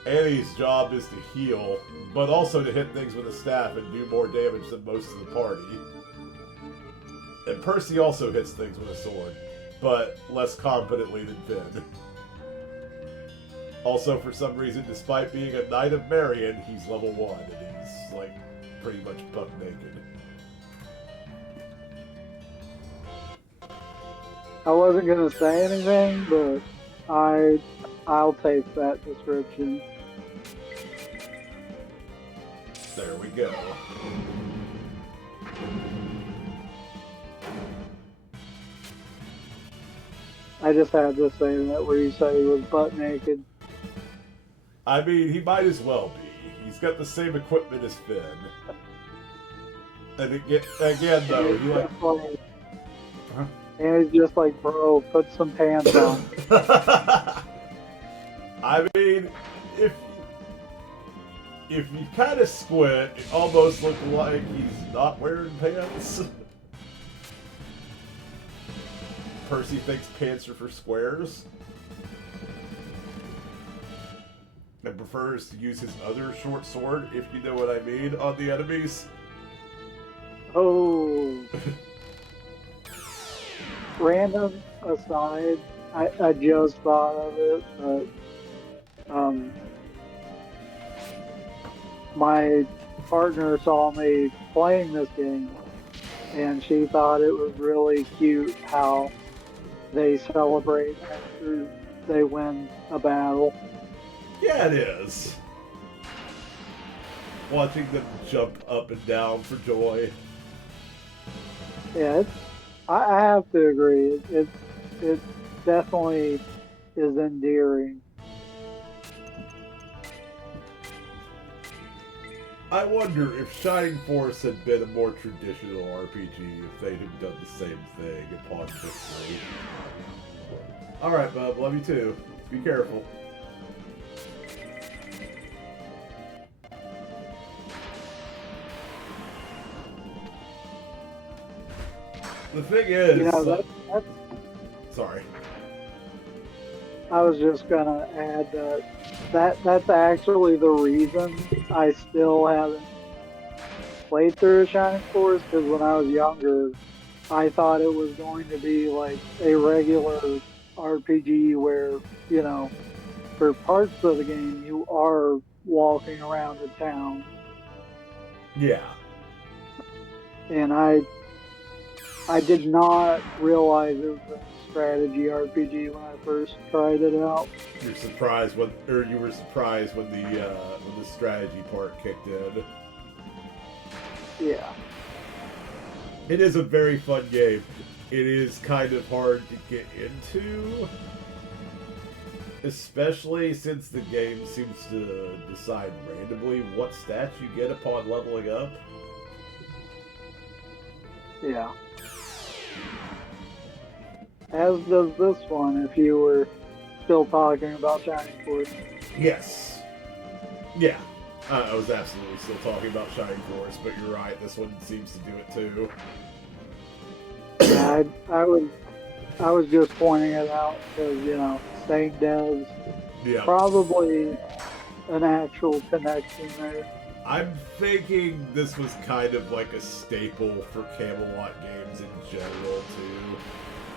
Annie's job is to heal, but also to hit things with a staff and do more damage than most of the party. And Percy also hits things with a sword, but less competently than Finn. Also, for some reason, despite being a Knight of Marion, he's level 1, and he's, like, pretty much buck naked. I wasn't gonna say anything, but I'll take that description. There we go. I just had to say that where you said he was butt naked. I mean, he might as well be. He's got the same equipment as Finn. And again though, he like... Huh? And he's just like, bro, put some pants on. I mean, if you kind of squint, it almost looks like he's not wearing pants. Percy thinks pants are for squares. And prefers to use his other short sword, if you know what I mean, on the enemies. Oh. Random aside, I just thought of it, but my partner saw me playing this game, and she thought it was really cute how they celebrate after they win a battle. Yeah, it is. Watching them jump up and down for joy. Yeah, I have to agree. It definitely is endearing. I wonder if Shining Force had been a more traditional RPG, if they'd have done the same thing upon victory. Alright, bub, love you too. Be careful. The thing is... You know, Sorry. I was just gonna add that's actually the reason I still haven't played through a Shining Force, because when I was younger, I thought it was going to be like a regular RPG where, you know, for parts of the game you are walking around the town. Yeah. And I did not realize it was a strategy RPG when I first tried it out. You're surprised when, or you were surprised when the strategy part kicked in. Yeah. It is a very fun game. It is kind of hard to get into. Especially since the game seems to decide randomly what stats you get upon leveling up. Yeah. As does this one, if you were still talking about Shining Force. Yes. Yeah. I was absolutely still talking about Shining Force, but you're right, this one seems to do it too. Yeah, I was just pointing it out because, you know, same devs, Yeah. probably an actual connection there. I'm thinking this was kind of like a staple for Camelot games in general, too.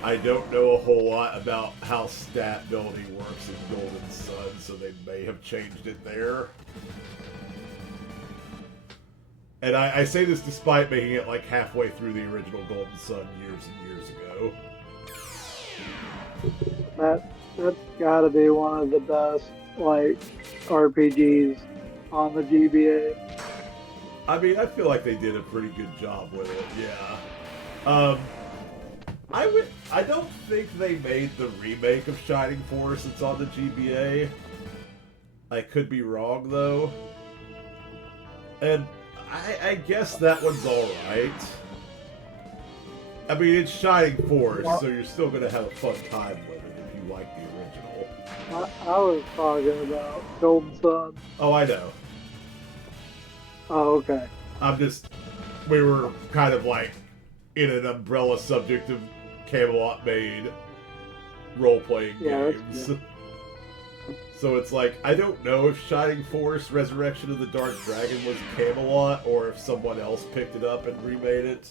I don't know a whole lot about how stat building works in Golden Sun, so they may have changed it there. And I say this despite making it like halfway through the original Golden Sun years and years ago. That's gotta be one of the best, like, RPGs on the GBA. I mean, I feel like they did a pretty good job with it, yeah. I don't think they made the remake of Shining Force that's on the GBA. I could be wrong, though. And I guess that one's alright. I mean, it's Shining Force, so you're still going to have a fun time with it if you like the original. I was talking about Golden Sun. Oh, I know. Oh, okay. We were kind of like in an umbrella subject of Camelot made role-playing games. So it's like, I don't know if Shining Force Resurrection of the Dark Dragon was Camelot or if someone else picked it up and remade it.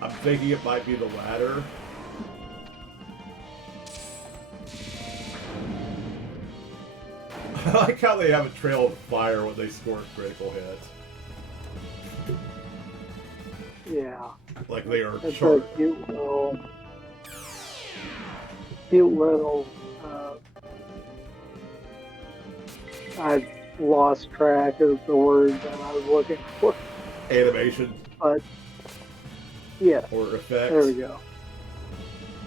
I'm thinking it might be the latter. I like how they have a trail of fire when they score a critical hit. Yeah. Like they are It's charged. a cute little, I lost track of the word that I was looking for. Animation. But, yeah. Or effect. There we go.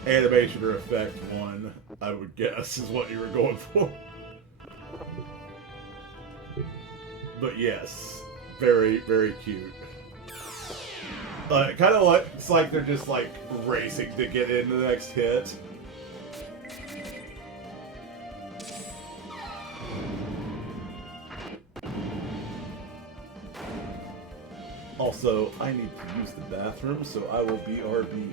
Animation or effect one, I would guess, is what you were going for. But yes, very, very cute. Kind of like, it's like they're just like racing to get into the next hit. Also, I need to use the bathroom, so I will be RB.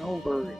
No worries.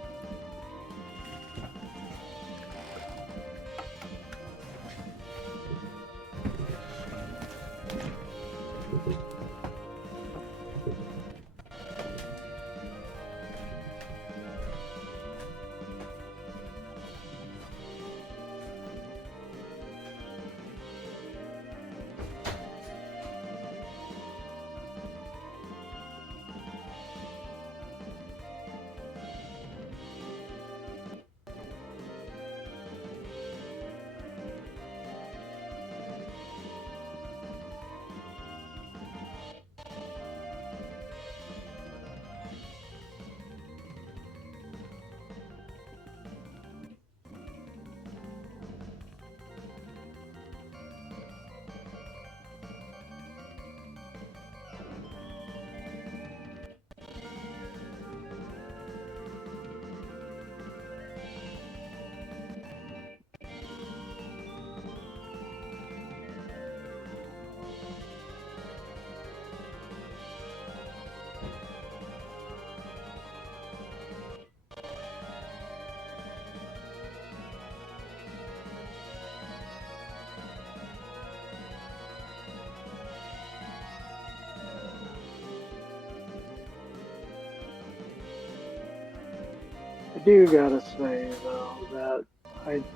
I do gotta say though that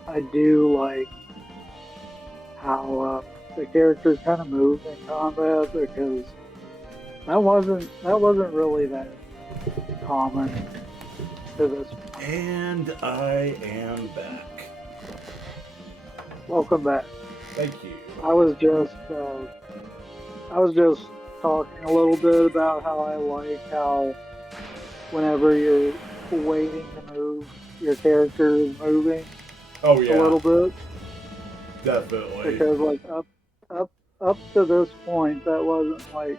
I do like how the characters kind of move in combat because that wasn't really that common to this point. And I am back. Welcome back. Thank you. I was just talking a little bit about how I like how whenever you're waiting to move, your character is moving Oh a yeah, little bit definitely. because like up up to this point that wasn't like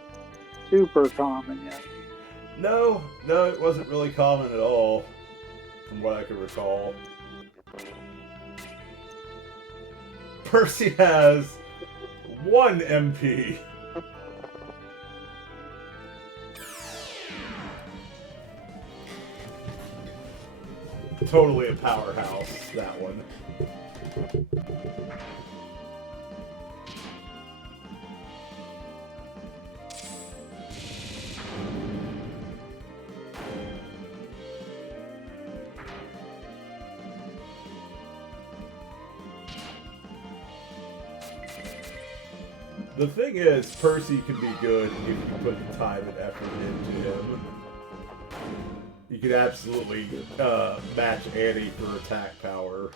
super common yet. No, no, it wasn't really common at all, from what I can recall. Percy has 1 MP. Totally a powerhouse, that one. The thing is, Percy can be good if you put the time and effort into him. You could absolutely match Annie for attack power.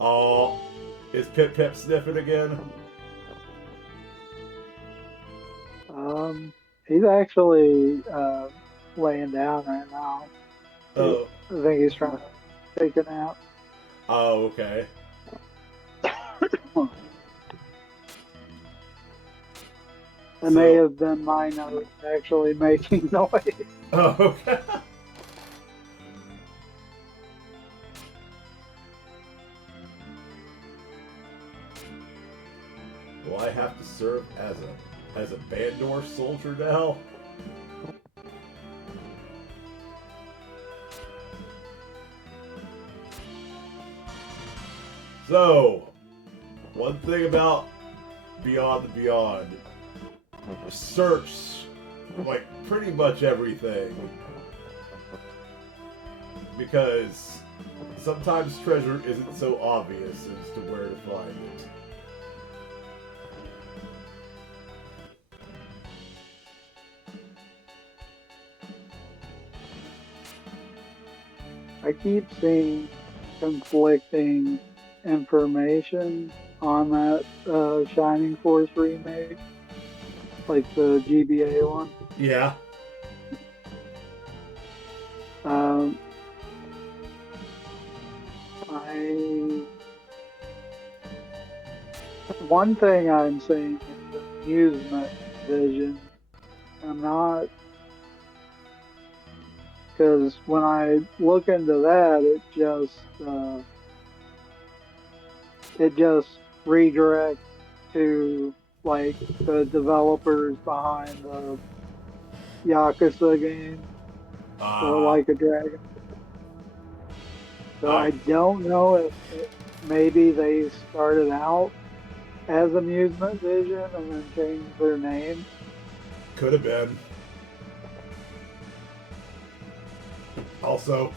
Oh, is Pip Pip sniffing again? Um, he's actually laying down right now. Oh, I think he's trying to take a nap. oh, okay. It may have been my nose actually making noise. Oh, okay. Will I have to serve as a Bandor soldier now? So, one thing about Beyond the Beyond, search like pretty much everything, because sometimes treasure isn't so obvious as to where to find it. I keep seeing conflicting information on that Shining Force remake, like the GBA one. Yeah. Um, I One thing I'm seeing is amusement vision. I'm not, because when I look into that, it just redirects to like the developers behind the Yakuza game, the Uh, Like a Dragon. So I I don't know if maybe they started out as Amusement Vision and then changed their name. could have been. Also,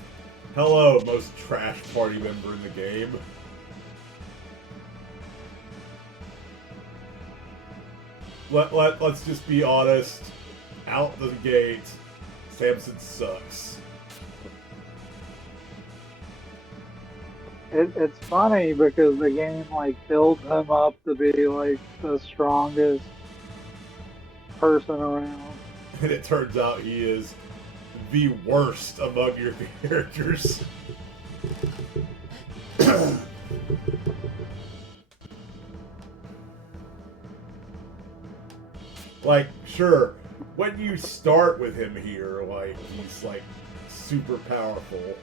hello, most trash party member in the game. Let's just be honest. Out the gate, Samson sucks. It's funny because the game like builds him up to be like the strongest person around. And it turns out he is the worst among your characters. Like, sure, when you start with him here, like, he's, like, super powerful.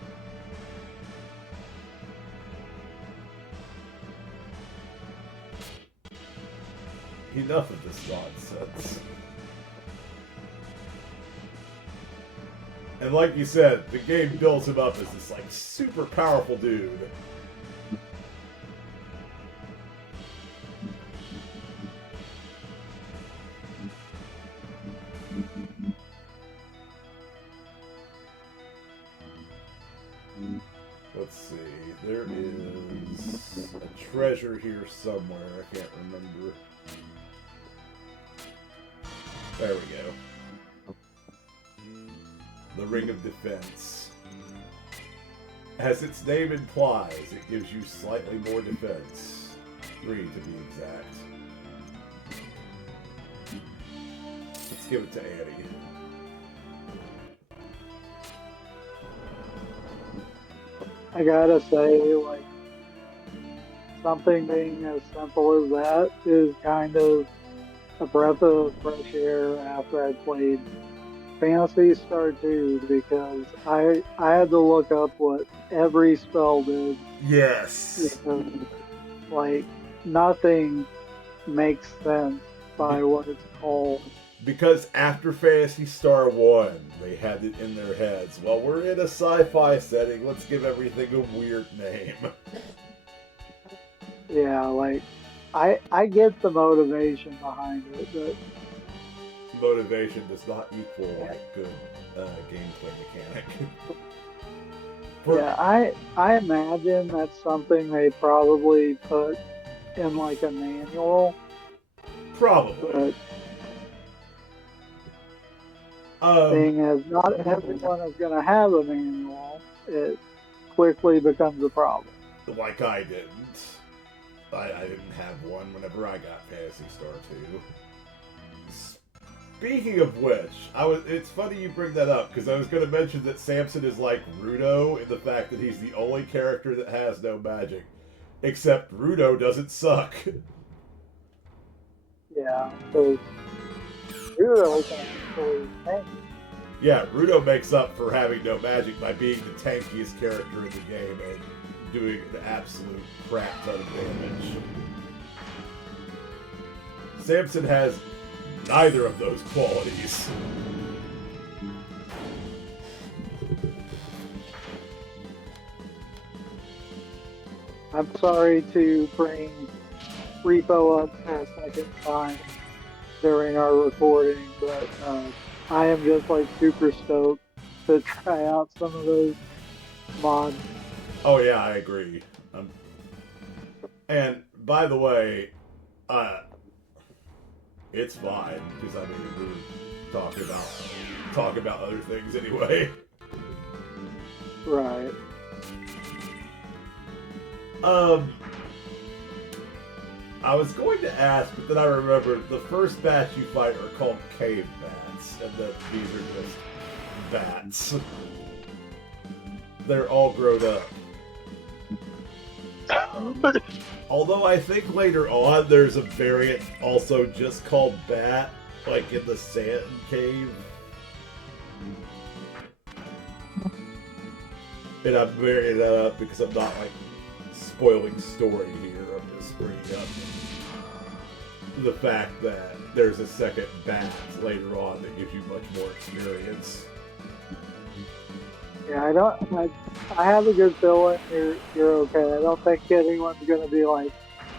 Enough of this nonsense. And like you said, the game builds him up as this, like, super powerful dude. Let's see, there is a treasure here somewhere, I can't remember. There we go. The Ring of Defense. As its name implies, it gives you slightly more defense. 3 to be exact. Let's Let's give it to Annie. I gotta say, like, something being as simple as that is kind of a breath of fresh air after I played Fantasy Star 2 because I had to look up what every spell did Yes. because like nothing makes sense by what it's called. Because after Fantasy Star 1, they had it in their heads. Well, we're in a sci-fi setting. Let's give everything a weird name. Yeah, like I get the motivation behind it, but Motivation does not equal like good gameplay mechanic. yeah, I imagine that's something they probably put in like a manual, Probably. but Um, seeing as not everyone is going to have a manual, it quickly becomes a problem. like I didn't. I didn't have one whenever I got Fantasy Star 2. Speaking of which, it's funny you bring that up, because I was going to mention that Samson is like Rudo in the fact that he's the only character that has no magic. Except Rudo doesn't suck. Yeah, because Hero can actually tank. Yeah, Rudo makes up for having no magic by being the tankiest character in the game and doing an absolute crap ton of damage. Samson has neither of those qualities. I'm sorry to bring Repo up a second time during our recording, but I am just like super stoked to try out some of those mods. Oh yeah, I agree. And by the way, it's fine because I mean we're talking about other things anyway. Right. I was going to ask, but then I remembered the first bats you fight are called cave bats, and that these are just bats. They're all grown up. Although I think later on there's a variant also just called bat, like in the sand cave. And I'm varying that up because I'm not like spoiling story here. I'm just bringing up the fact that there's a second bat later on that gives you much more experience. Yeah, I have a good feeling you're okay. I don't think anyone's gonna be like,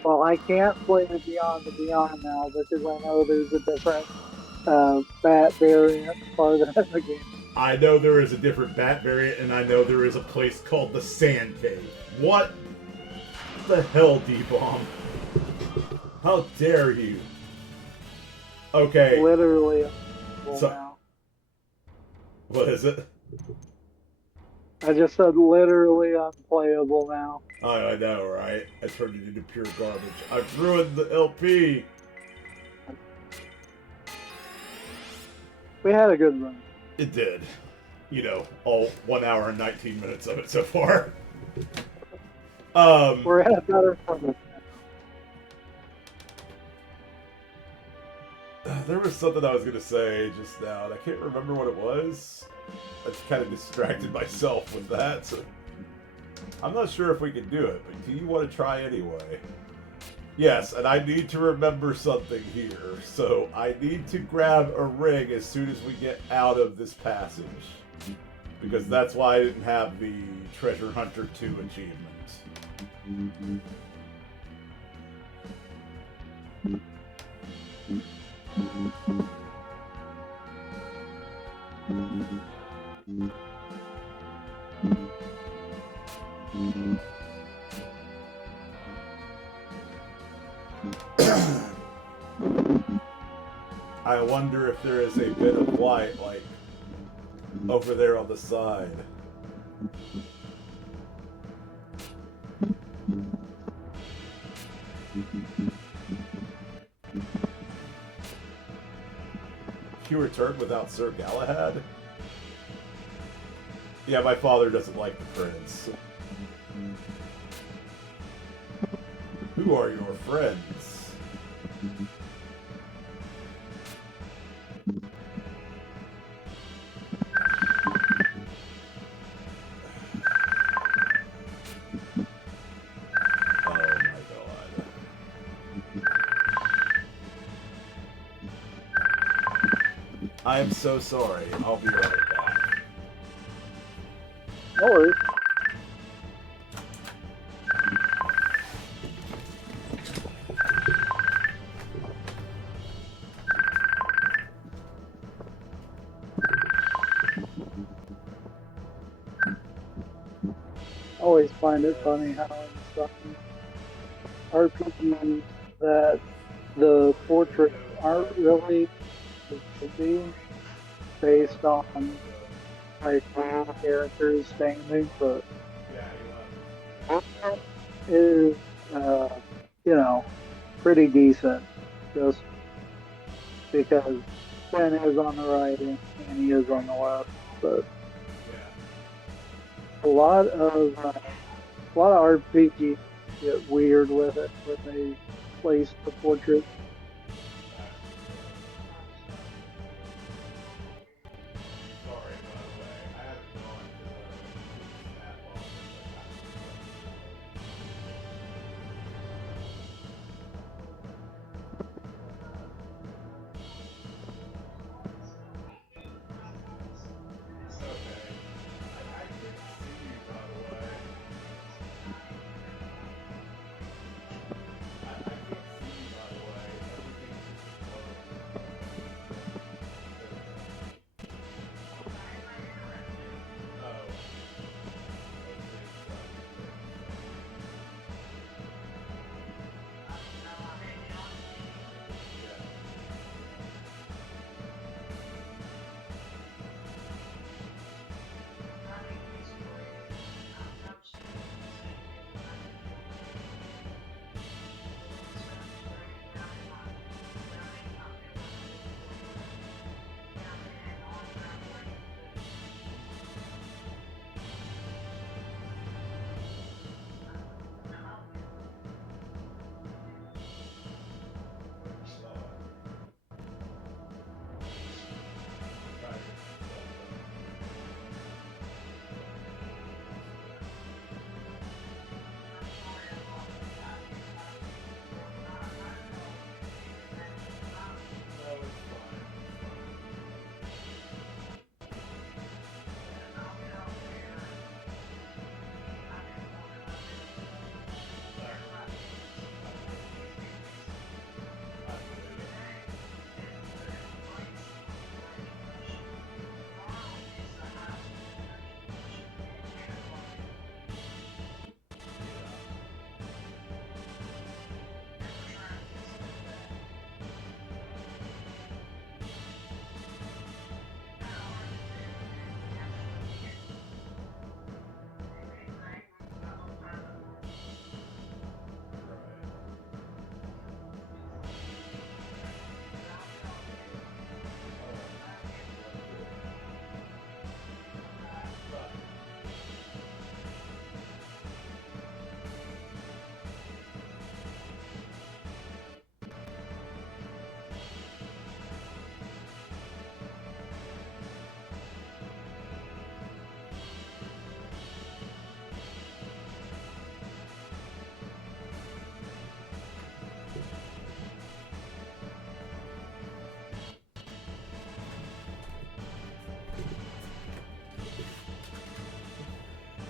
well, I can't play the Beyond now because I know there's a different bat variant farther in the game. I know there is a different bat variant, and I know there is a place called the Sand Cave. What the hell, D-Bomb? How dare you? Okay. Literally, So, now. what is it? I just said literally unplayable now. I know, right? I turned it into pure garbage. I've ruined the LP. We had a good run. It did. You know, all 1 hour and 19 minutes of it so far. We're at a better point. There was something I was going to say just now, and I can't remember what it was. I just kind of distracted myself with that. So I'm not sure if we can do it, but do you want to try anyway? Yes, and I need to remember something here. So I need to grab a ring as soon as we get out of this passage. Because that's why I didn't have the Treasure Hunter 2 achievement. I wonder if there is a bit of light, like, over there on the side. He returned without Sir Galahad? Yeah, my father doesn't like the prince. Who are your friends? Oh my god. I am so sorry. I'll be right back. No worries. I always find it funny how in some RPGs that the portraits aren't really they should be based on like real characters standing, but that is you know pretty decent just because Ben is on the right and Annie is on the left, but a lot of RPGs get weird with it when they place the portrait. Sorry, by the way. I haven't gone to the snap office. Okay. I can't see you, by the way. I can't see you, by the way.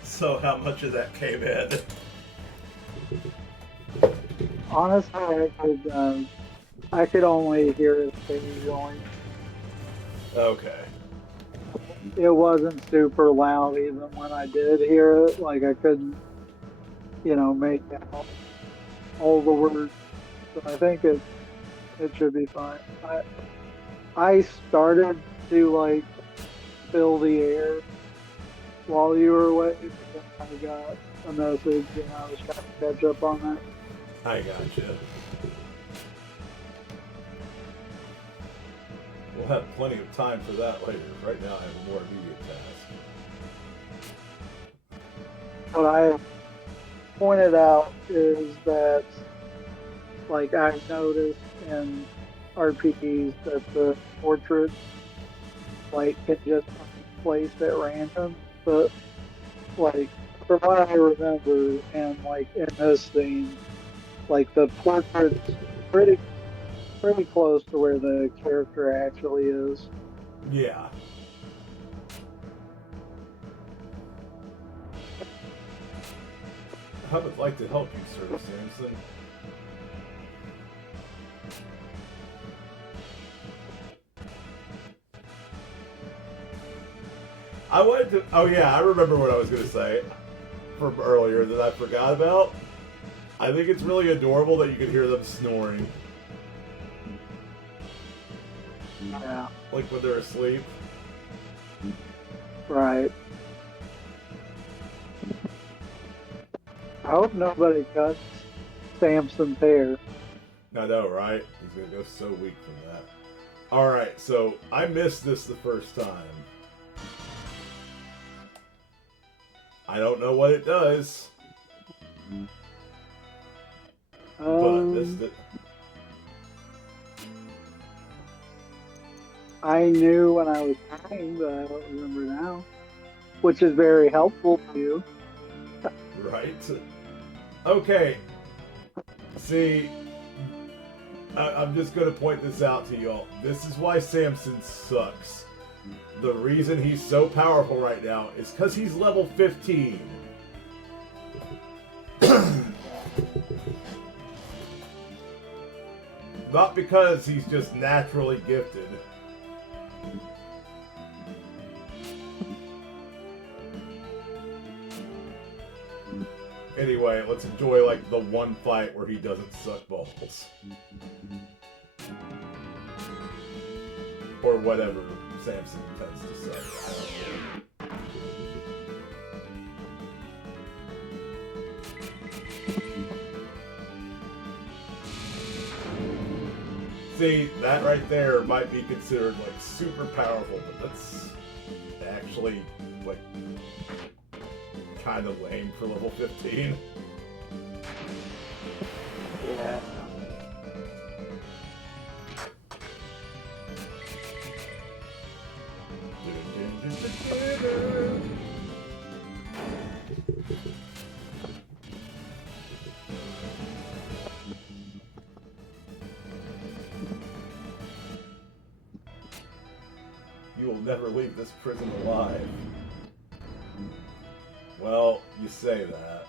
So how much of that came in? Honestly, I could only hear it occasionally. Okay. It wasn't super loud even when I did hear it. Like I couldn't, make out all the words. So I think it should be fine. I started to like fill the air while you were away, but then I got a message and I was trying to catch up on that. I gotcha. Well, We'll have plenty of time for that later. Right now I have a more immediate task. What I pointed out is that, like, I've noticed in RPGs that the portraits, like, can just be placed at random, but, like, from what I remember, and, like, in this scene, like, the portrait's pretty close to where the character actually is. Yeah. I would like to help you, Sir Samson. I wanted to. Oh, yeah, I remember what I was going to say from earlier that I forgot about. I think it's really adorable that you can hear them snoring. Yeah. Like when they're asleep. Right. I hope nobody cuts Samson's hair. I know, right? He's going to go so weak from that. Alright, so I missed this the first time. I don't know what it does. But I missed it. I knew when I was playing, but I don't remember now. Which is very helpful to you. Right? Okay. See, I'm just going to point this out to y'all. This is why Samson sucks. The reason he's so powerful right now is because he's level 15. Not because he's just naturally gifted. Anyway, let's enjoy like the one fight where he doesn't suck balls. Or whatever Samson tends to suck. See, that right there might be considered like super powerful, but that's actually like kind of lame for level 15. Yeah. You will never leave this prison alive. Well, you say that.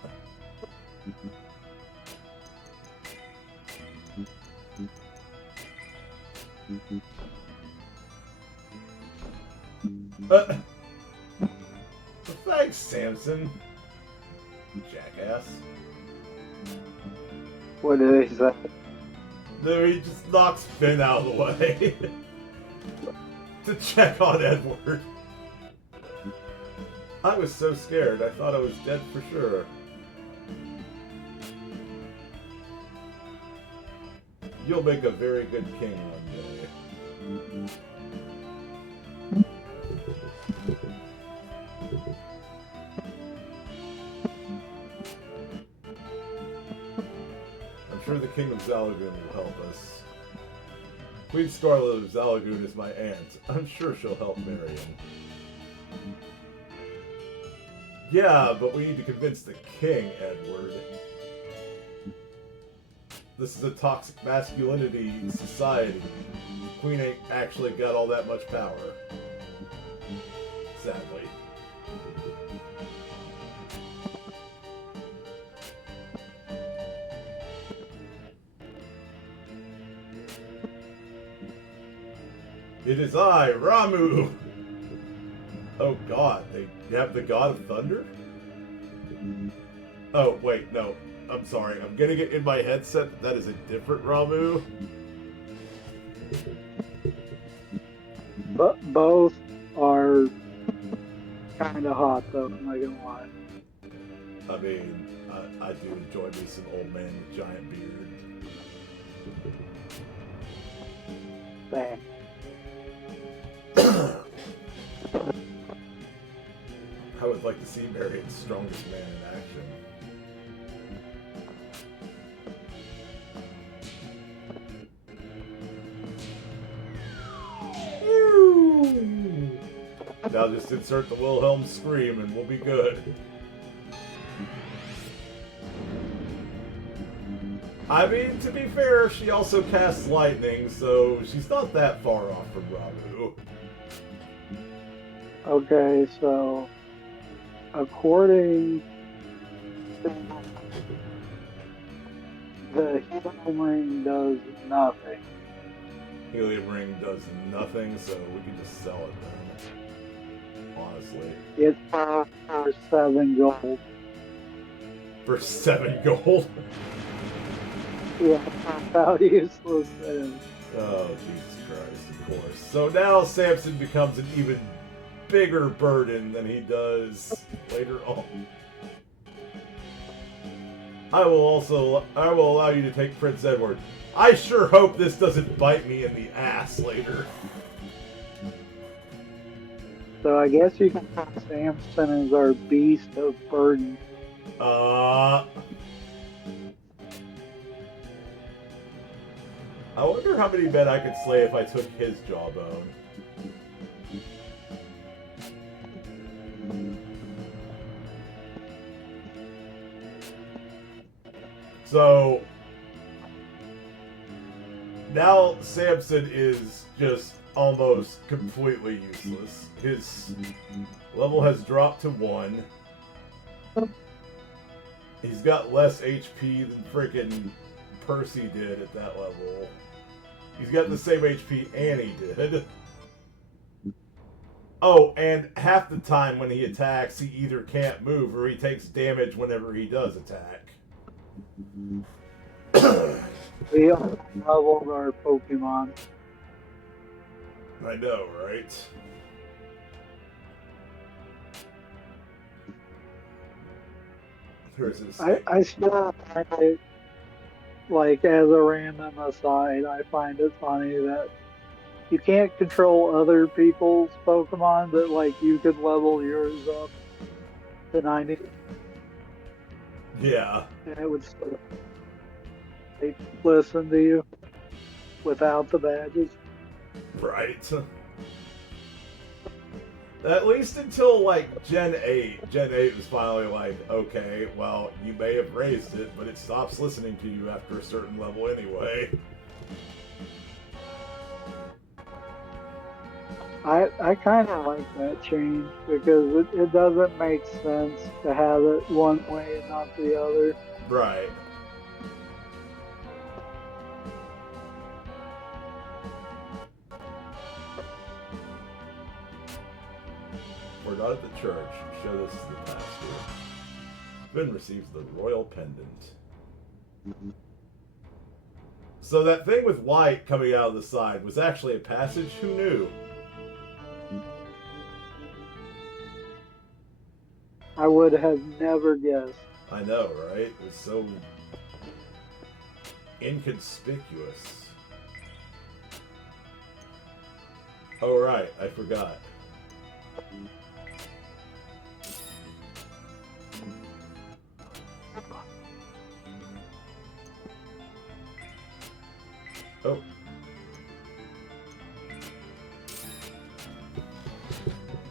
Thanks, Samson. Jackass. What did he say? There, he just knocks Finn out of the way to check on Edward. I was so scared, I thought I was dead for sure. You'll make a very good king one day. I'm sure the King of Zalagoon will help us. Queen Scarlet of Zalagoon is my aunt. I'm sure she'll help Marion. Yeah, but we need to convince the king, Edward. This is a toxic masculinity society. The queen ain't actually got all that much power. Sadly. It is I, Ramu! Oh god, they have the god of thunder? Oh, wait, no. I'm sorry. I'm getting it in my headset that is a different Ramu. But both are kind of hot, though, I'm not gonna lie. I mean, I do enjoy me some old man with giant beard. Bang. like to see Marrion's strongest man in action. Now just insert the Wilhelm scream and we'll be good. I mean, to be fair, she also casts lightning, so she's not that far off from Ramu. Okay, so according to the healing ring does nothing. Helium ring does nothing, so we can just sell it then. Honestly. It's for 7 gold. For 7 gold? Yeah, how useless it is. Oh, Jesus Christ, of course. So now Samson becomes an even bigger burden than he does later on. I will allow you to take Prince Edward. I sure hope this doesn't bite me in the ass later. So I guess you can put Samson as our beast of burden. I wonder how many men I could slay if I took his jawbone. So now Samson is just almost completely useless. His level has dropped to 1. He's got less HP than freaking Percy did at that level. He's got the same HP Annie did. Oh, and half the time when he attacks, he either can't move or he takes damage whenever he does attack. We all leveled our Pokemon. I know, right? Here's his I still find it, like, as a random aside, I find it funny that you can't control other people's Pokemon, but, like, you could level yours up to 90. Yeah. And it would still listen to you without the badges. Right. At least until, like, Gen 8. Gen 8 was finally like, okay, well, you may have raised it, but it stops listening to you after a certain level anyway. I kind of like that change because it doesn't make sense to have it one way and not the other. Right. We're not at the church. Show this to the pastor. Finn receives the royal pendant. So that thing with white coming out of the side was actually a passage? Who knew? I would have never guessed. I know, right? It was so inconspicuous. Oh, right. I forgot. Oh.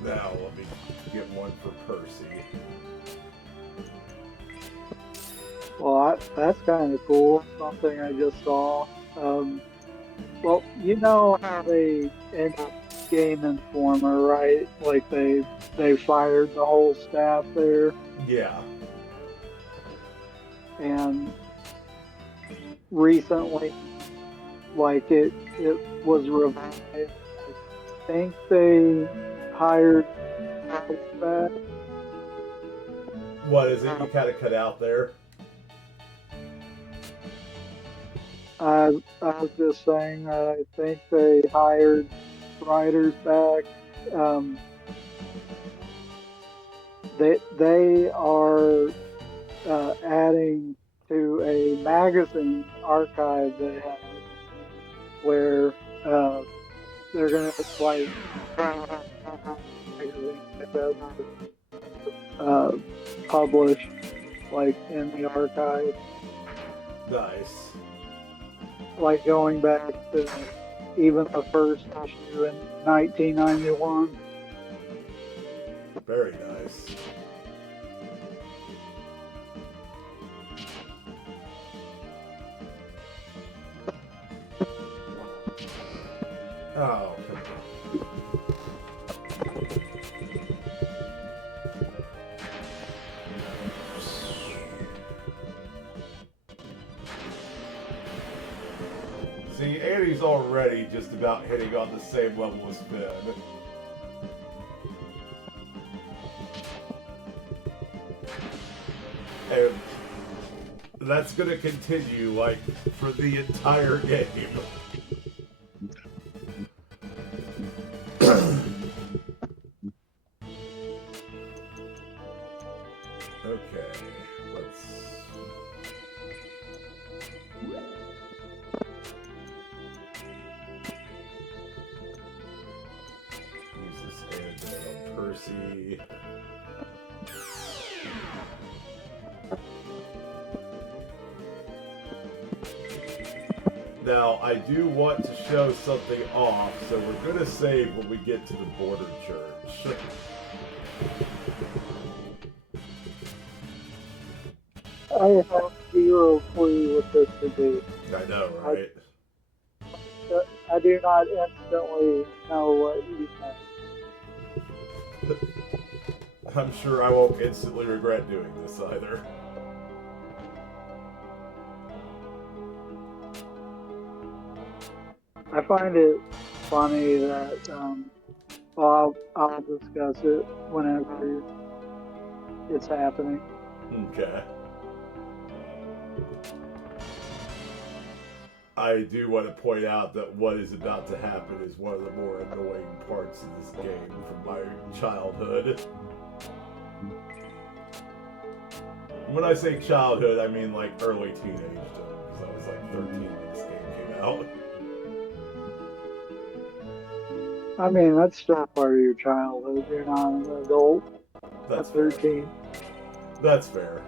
Now let me get one for Percy. Well, that's kind of cool. Something I just saw. Well, you know how they end up Game Informer, right? Like they fired the whole staff there, Yeah. and recently, like it was revived. I think they hired back. What is it? You kind of cut out there? I was just saying that I think they hired writers back. They are adding to a magazine archive they have where they're gonna like magazine that does uh, published like in the archive, Nice. like going back to even the first issue in 1991. Very nice. Oh, come on. See, Annie's already just about hitting on the same level as Finn. And that's gonna continue, like, for the entire game. Okay, let's... use this antidote on Percy. Now, I do want to show something off, so we're gonna save when we get to the border church. I have zero clue what this could be. I know, right? I do not instantly know what you meant. I'm sure I won't instantly regret doing this either. I find it funny that, well, I'll discuss it whenever it's happening. Okay. I do want to point out that what is about to happen is one of the more annoying parts of this game from my childhood. When I say childhood, I mean like early teenage, because I was like 13 when this game came out. I mean, that's still part of your childhood. You're not an adult That's at fair. 13. That's fair.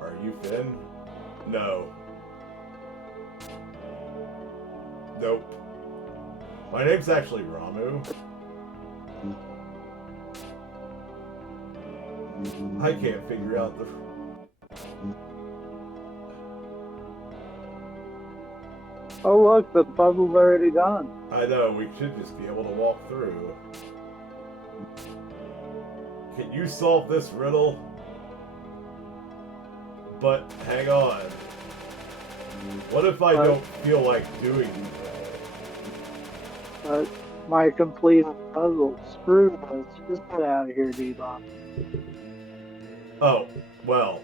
Are you Finn? No. Nope. My name's actually Ramu. I can't figure out the... Oh, look, the puzzle's already done. I know, we should just be able to walk through. Can you solve this riddle? But, hang on. What if I don't feel like doing But my complete puzzle. Screw this. Just get out of here, Bebop. Oh, well.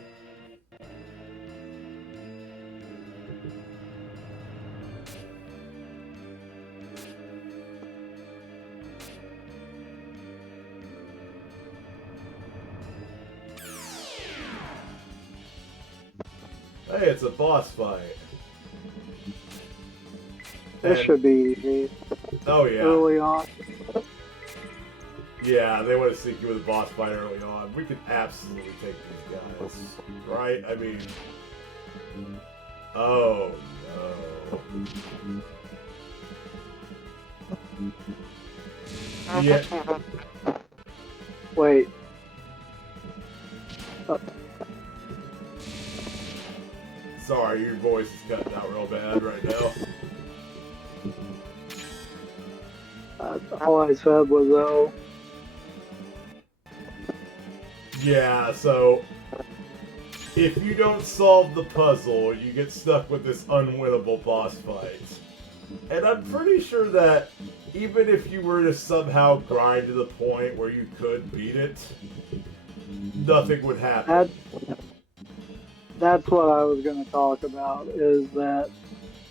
Hey, it's a boss fight. This And- should be easy. Oh, yeah. Early on. Yeah, they want to sneak you with a boss fight early on. We could absolutely take these guys. Right? I mean... Oh, no. Yeah. Wait. Sorry, your voice is cutting out real bad right now. All I said was, oh. Yeah, so... If you don't solve the puzzle, you get stuck with this unwinnable boss fight. And I'm pretty sure that even if you were to somehow grind to the point where you could beat it, nothing would happen. That's what I was going to talk about, is that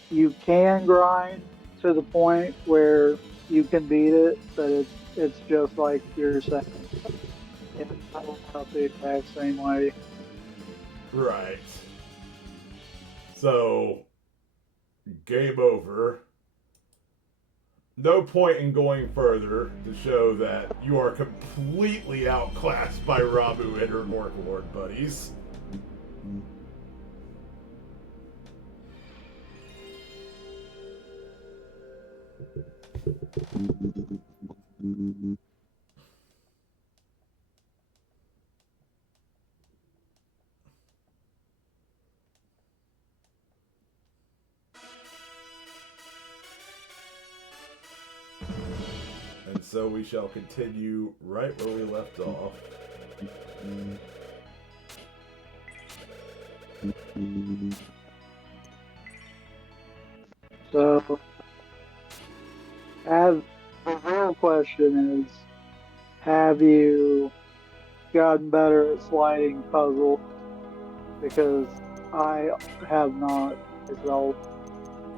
you can grind to the point where you can beat it, but it's just like you're saying. It's not the exact same way. Right. So, game over. no point in going further to show that you are completely outclassed by Ramu and her Orc Lord buddies. And so we shall continue right where we left off. So, the real question is, have you gotten better at sliding puzzles? Because I have not myself.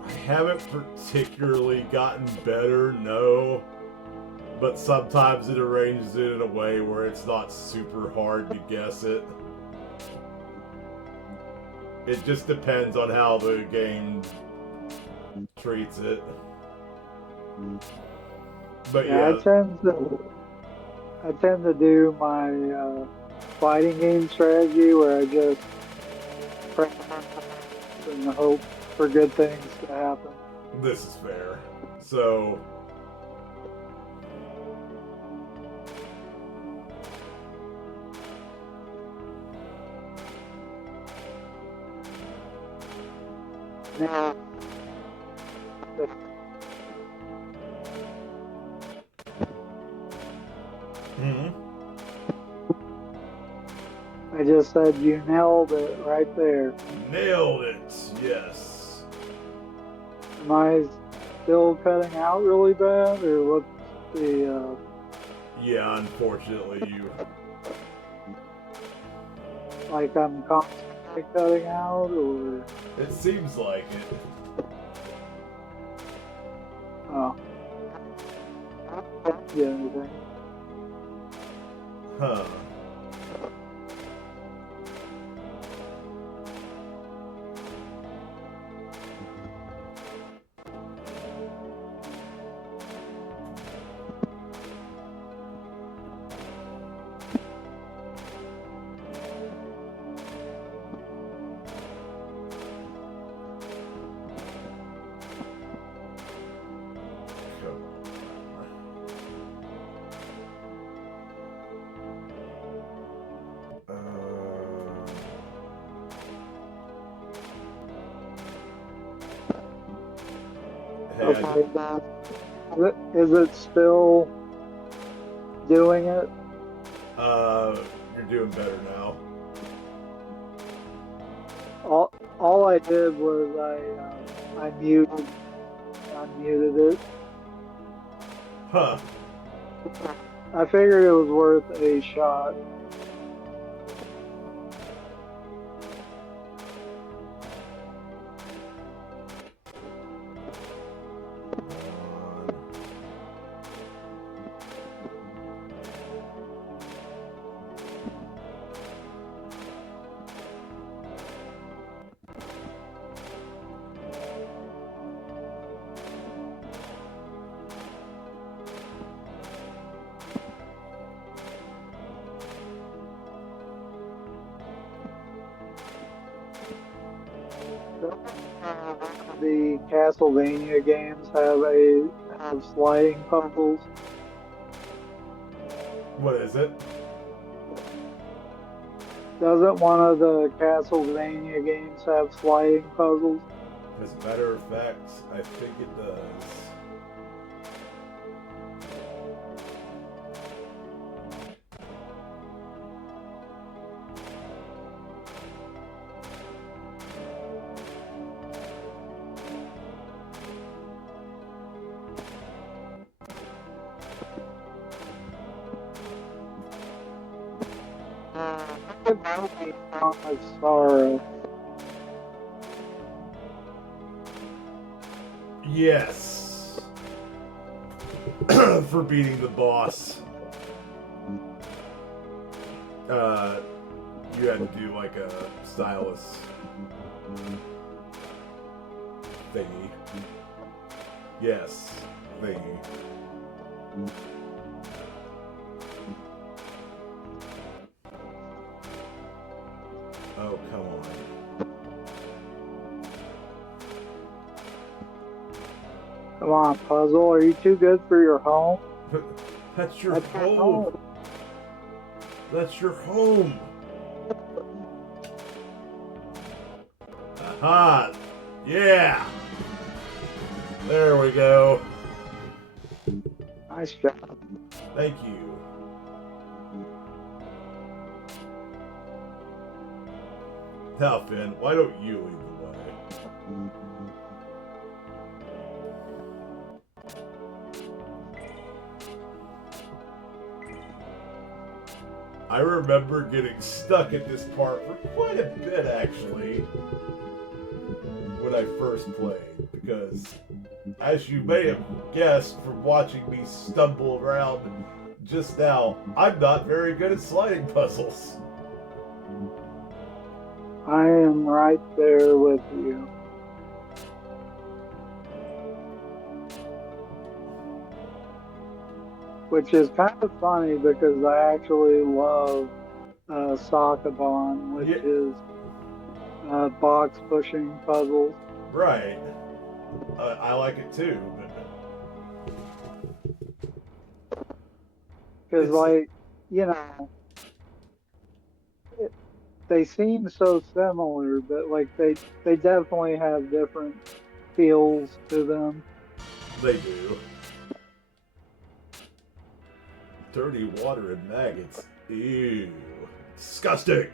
I haven't particularly gotten better, no. But sometimes it arranges it in a way where it's not super hard to guess it. It just depends on how the game treats it. But yeah. I tend to do my fighting game strategy where I just press and hope for good things to happen. This is fair. So now, I just said you nailed it right there. Nailed it, yes. Am I still cutting out really bad, or what's the? Yeah, unfortunately, you. Like I'm constantly cutting out, or? It seems like it. Oh. Yeah, anything. Huh. Okay. Is it still doing it? You're doing better now. All I did was I unmuted it. Huh. I figured it was worth a shot. The Castlevania games have sliding puzzles. What is it? Doesn't one of the Castlevania games have sliding puzzles? As a matter of fact, I think it does. Of Sorrow. Yes. For beating the boss. You had to do like a stylus thingy. Yes. thingy. Oh, come on. Come on, puzzle. Are you too good for your home? That's your That's your home. home. That's your home. Aha! Yeah! There we go. Nice job. Thank you. Now, Finn, why don't you lead the way? I remember getting stuck at this part for quite a bit, actually, when I first played, because, as you may have guessed from watching me stumble around just now, I'm not very good at sliding puzzles. I am right there with you. Which is kind of funny because I actually love Sakabon, which Yeah, is box pushing puzzles. right. I like it too, but Because, it's like, you know, they seem so similar, but like they definitely have different feels to them. they do. Dirty water and maggots. Ew. Disgusting.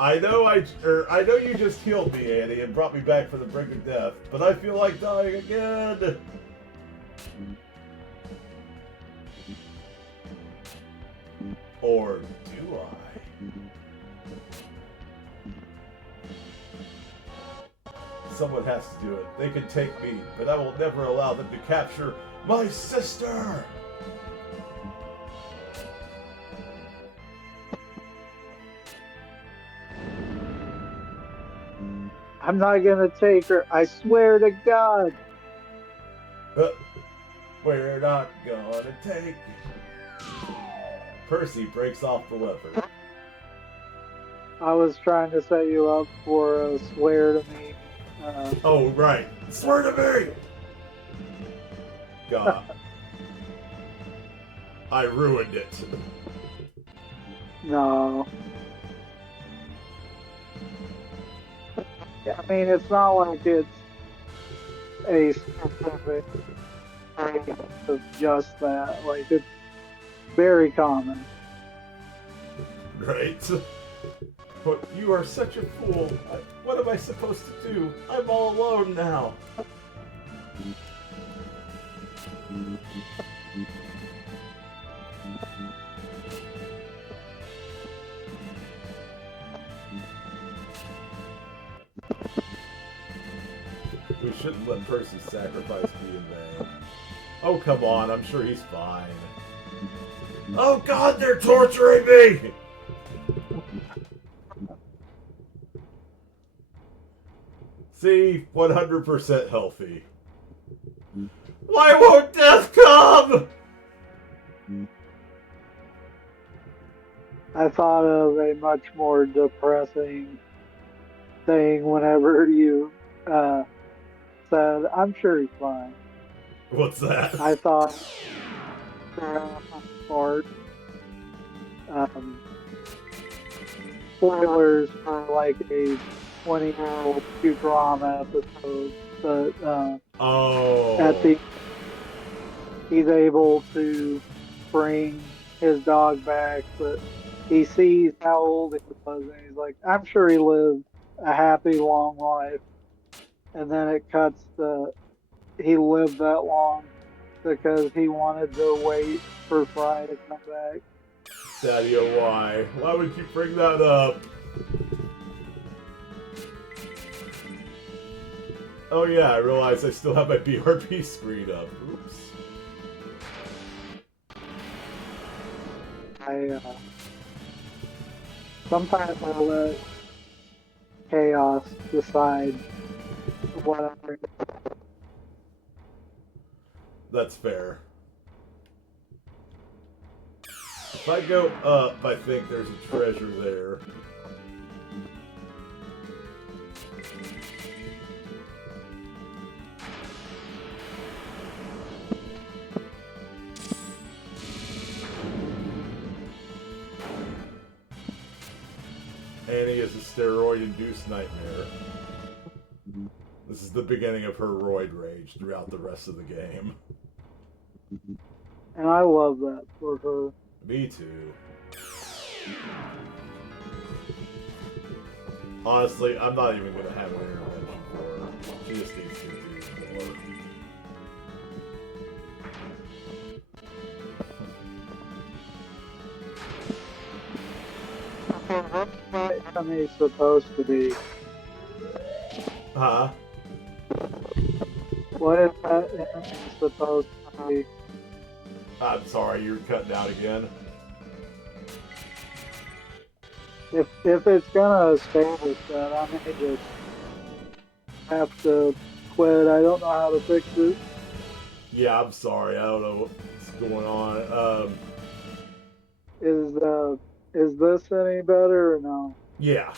I know I know you just healed me, Annie, and brought me back from the brink of death, but I feel like dying again. Or do I? Someone has to do it. They can take me, but I will never allow them to capture my sister. I'm not gonna take her. I swear to God. We're not gonna take. Percy breaks off the lever. I was trying to set you up for a swear to me. Oh, right. Swear to me! God. I ruined it. No. I mean, it's not like it's a specific thing of just that. Like, it's very common. Right? But you are such a fool. What am I supposed to do? I'm all alone now. We shouldn't let Percy's sacrifice be in vain. Oh, come on. I'm sure he's fine. Oh, God, they're torturing me! See? 100% healthy. Why won't death come? I thought of a much more depressing thing whenever you said, I'm sure he's fine. What's that? I thought part spoilers for like a 20-year-old Futurama episode, but at Oh. the he's able to bring his dog back, but he sees how old he was, and he's like, "I'm sure he lived a happy long life." And then it cuts to he lived that long because he wanted to wait for Fry to come back. Daddio, why? Why would you bring that up? Oh yeah, I realized I still have my BRB screen up. Oops. I sometimes I let chaos decide what I'm bringing. That's fair. If I go up, I think there's a treasure there. Annie is a steroid-induced nightmare. This is the beginning of her roid rage throughout the rest of the game. And I love that for her. Me too. Honestly, I'm not even going to have an intervention for her. She just needs to do more. What's that enemy supposed to be? Huh? What is that enemy supposed to be? I'm sorry, you're cutting out again. If it's gonna stay with that, I may just have to quit. I don't know how to fix it. Yeah, I'm sorry. I don't know what's going on. Is is this any better or no? Yeah.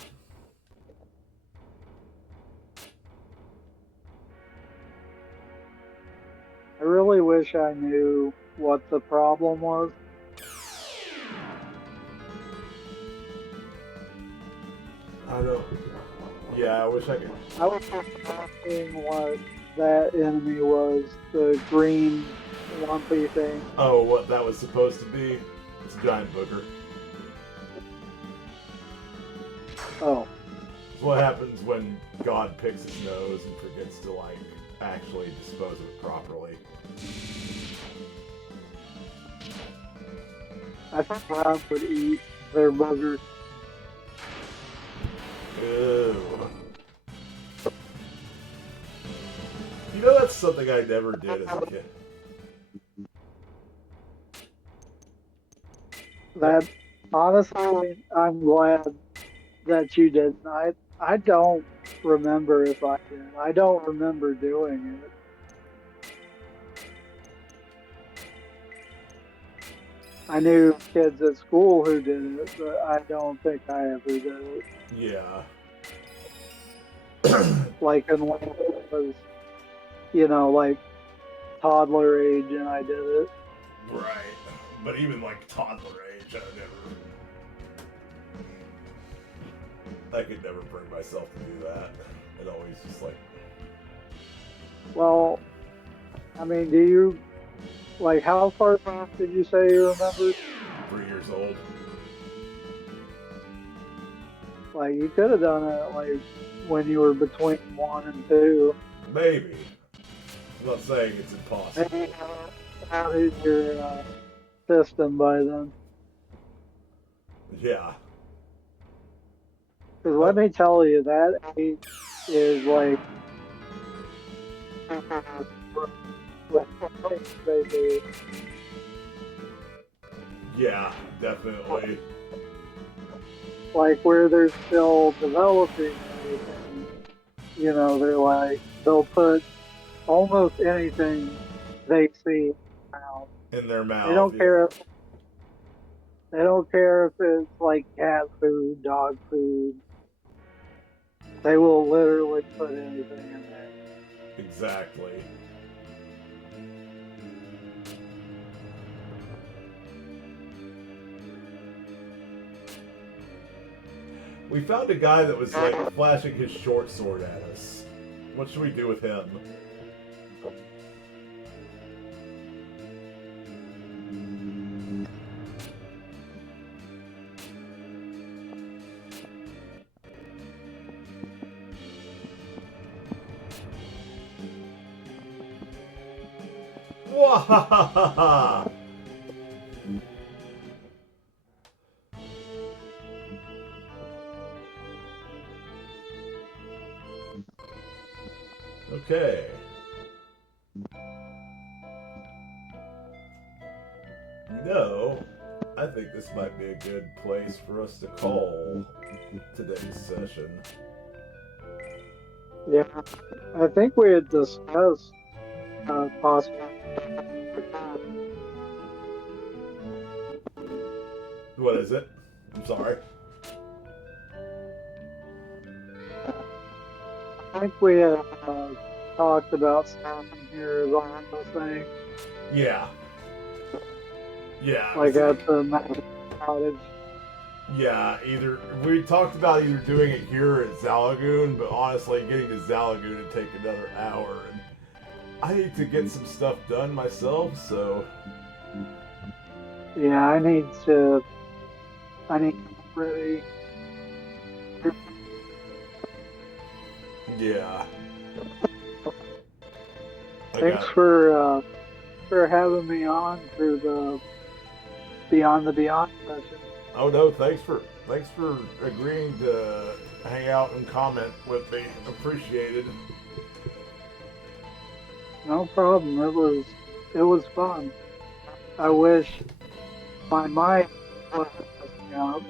I really wish I knew what the problem was. I don't. Yeah, I wish I could. I was just asking what that enemy was, the green lumpy thing. Oh, what that was supposed to be? It's a giant booger. Oh, It's what happens when God picks his nose and forgets to, like, actually dispose of it properly. I think Rob would eat their boogers. Ew. You know, that's something I never did as a kid. That honestly, I'm glad that you didn't. I don't remember if I did. I don't remember doing it. I knew kids at school who did it, but I don't think I ever did it. Yeah. Like unless it was, like toddler age, and I did it. Right. But even, like, toddler age, I could never bring myself to do that. It always just, like... Well, I mean, do you like how far back did you say you remembered? 3 years old. Like you could have done it like when you were between 1 and 2. Maybe. I'm not saying it's impossible. Maybe out of your system by then. Yeah. Because let me tell you, that age is like they do. Yeah, definitely. Like where they're still developing everything. They're like they'll put almost anything they see out. In their They mouth, don't yeah. care if they don't care if it's like cat food, dog food. They will literally put anything in there. Exactly. We found a guy that was like flashing his short sword at us. What should we do with him? Wahahaha! Okay. I think this might be a good place for us to call today's session. Yeah, I think we had discussed possibly. What is it? I'm sorry. I think we had talked about stopping here as on the thing, Yeah. Yeah. like at the mountain cottage. Yeah, either we talked about either doing it here or at Zalagoon, but honestly, getting to Zalagoon would take another hour, and I need to get some stuff done myself. So Yeah, I need to. I need to get ready. yeah, I Thanks got. for having me on for the Beyond the Beyond session. Oh no, thanks for agreeing to hang out and comment with me. Appreciated. No problem. It was fun. I wish my mic was messing up,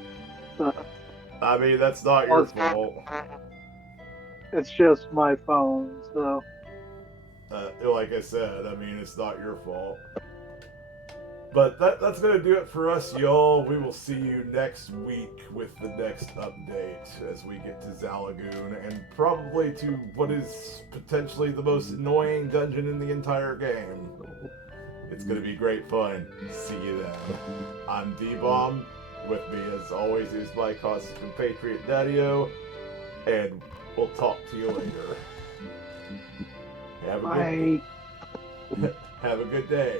but I mean, that's not your fault. it's just my phone. So Like I said, I mean, it's not your fault. But that's going to do it for us, y'all. We will see you next week with the next update as we get to Zalagoon and probably to what is potentially the most annoying dungeon in the entire game. It's going to be great fun. See you then. I'm D-Bomb. With me, as always, is my constant compatriot Daddio. And we'll talk to you later. Have a good, I have a good day.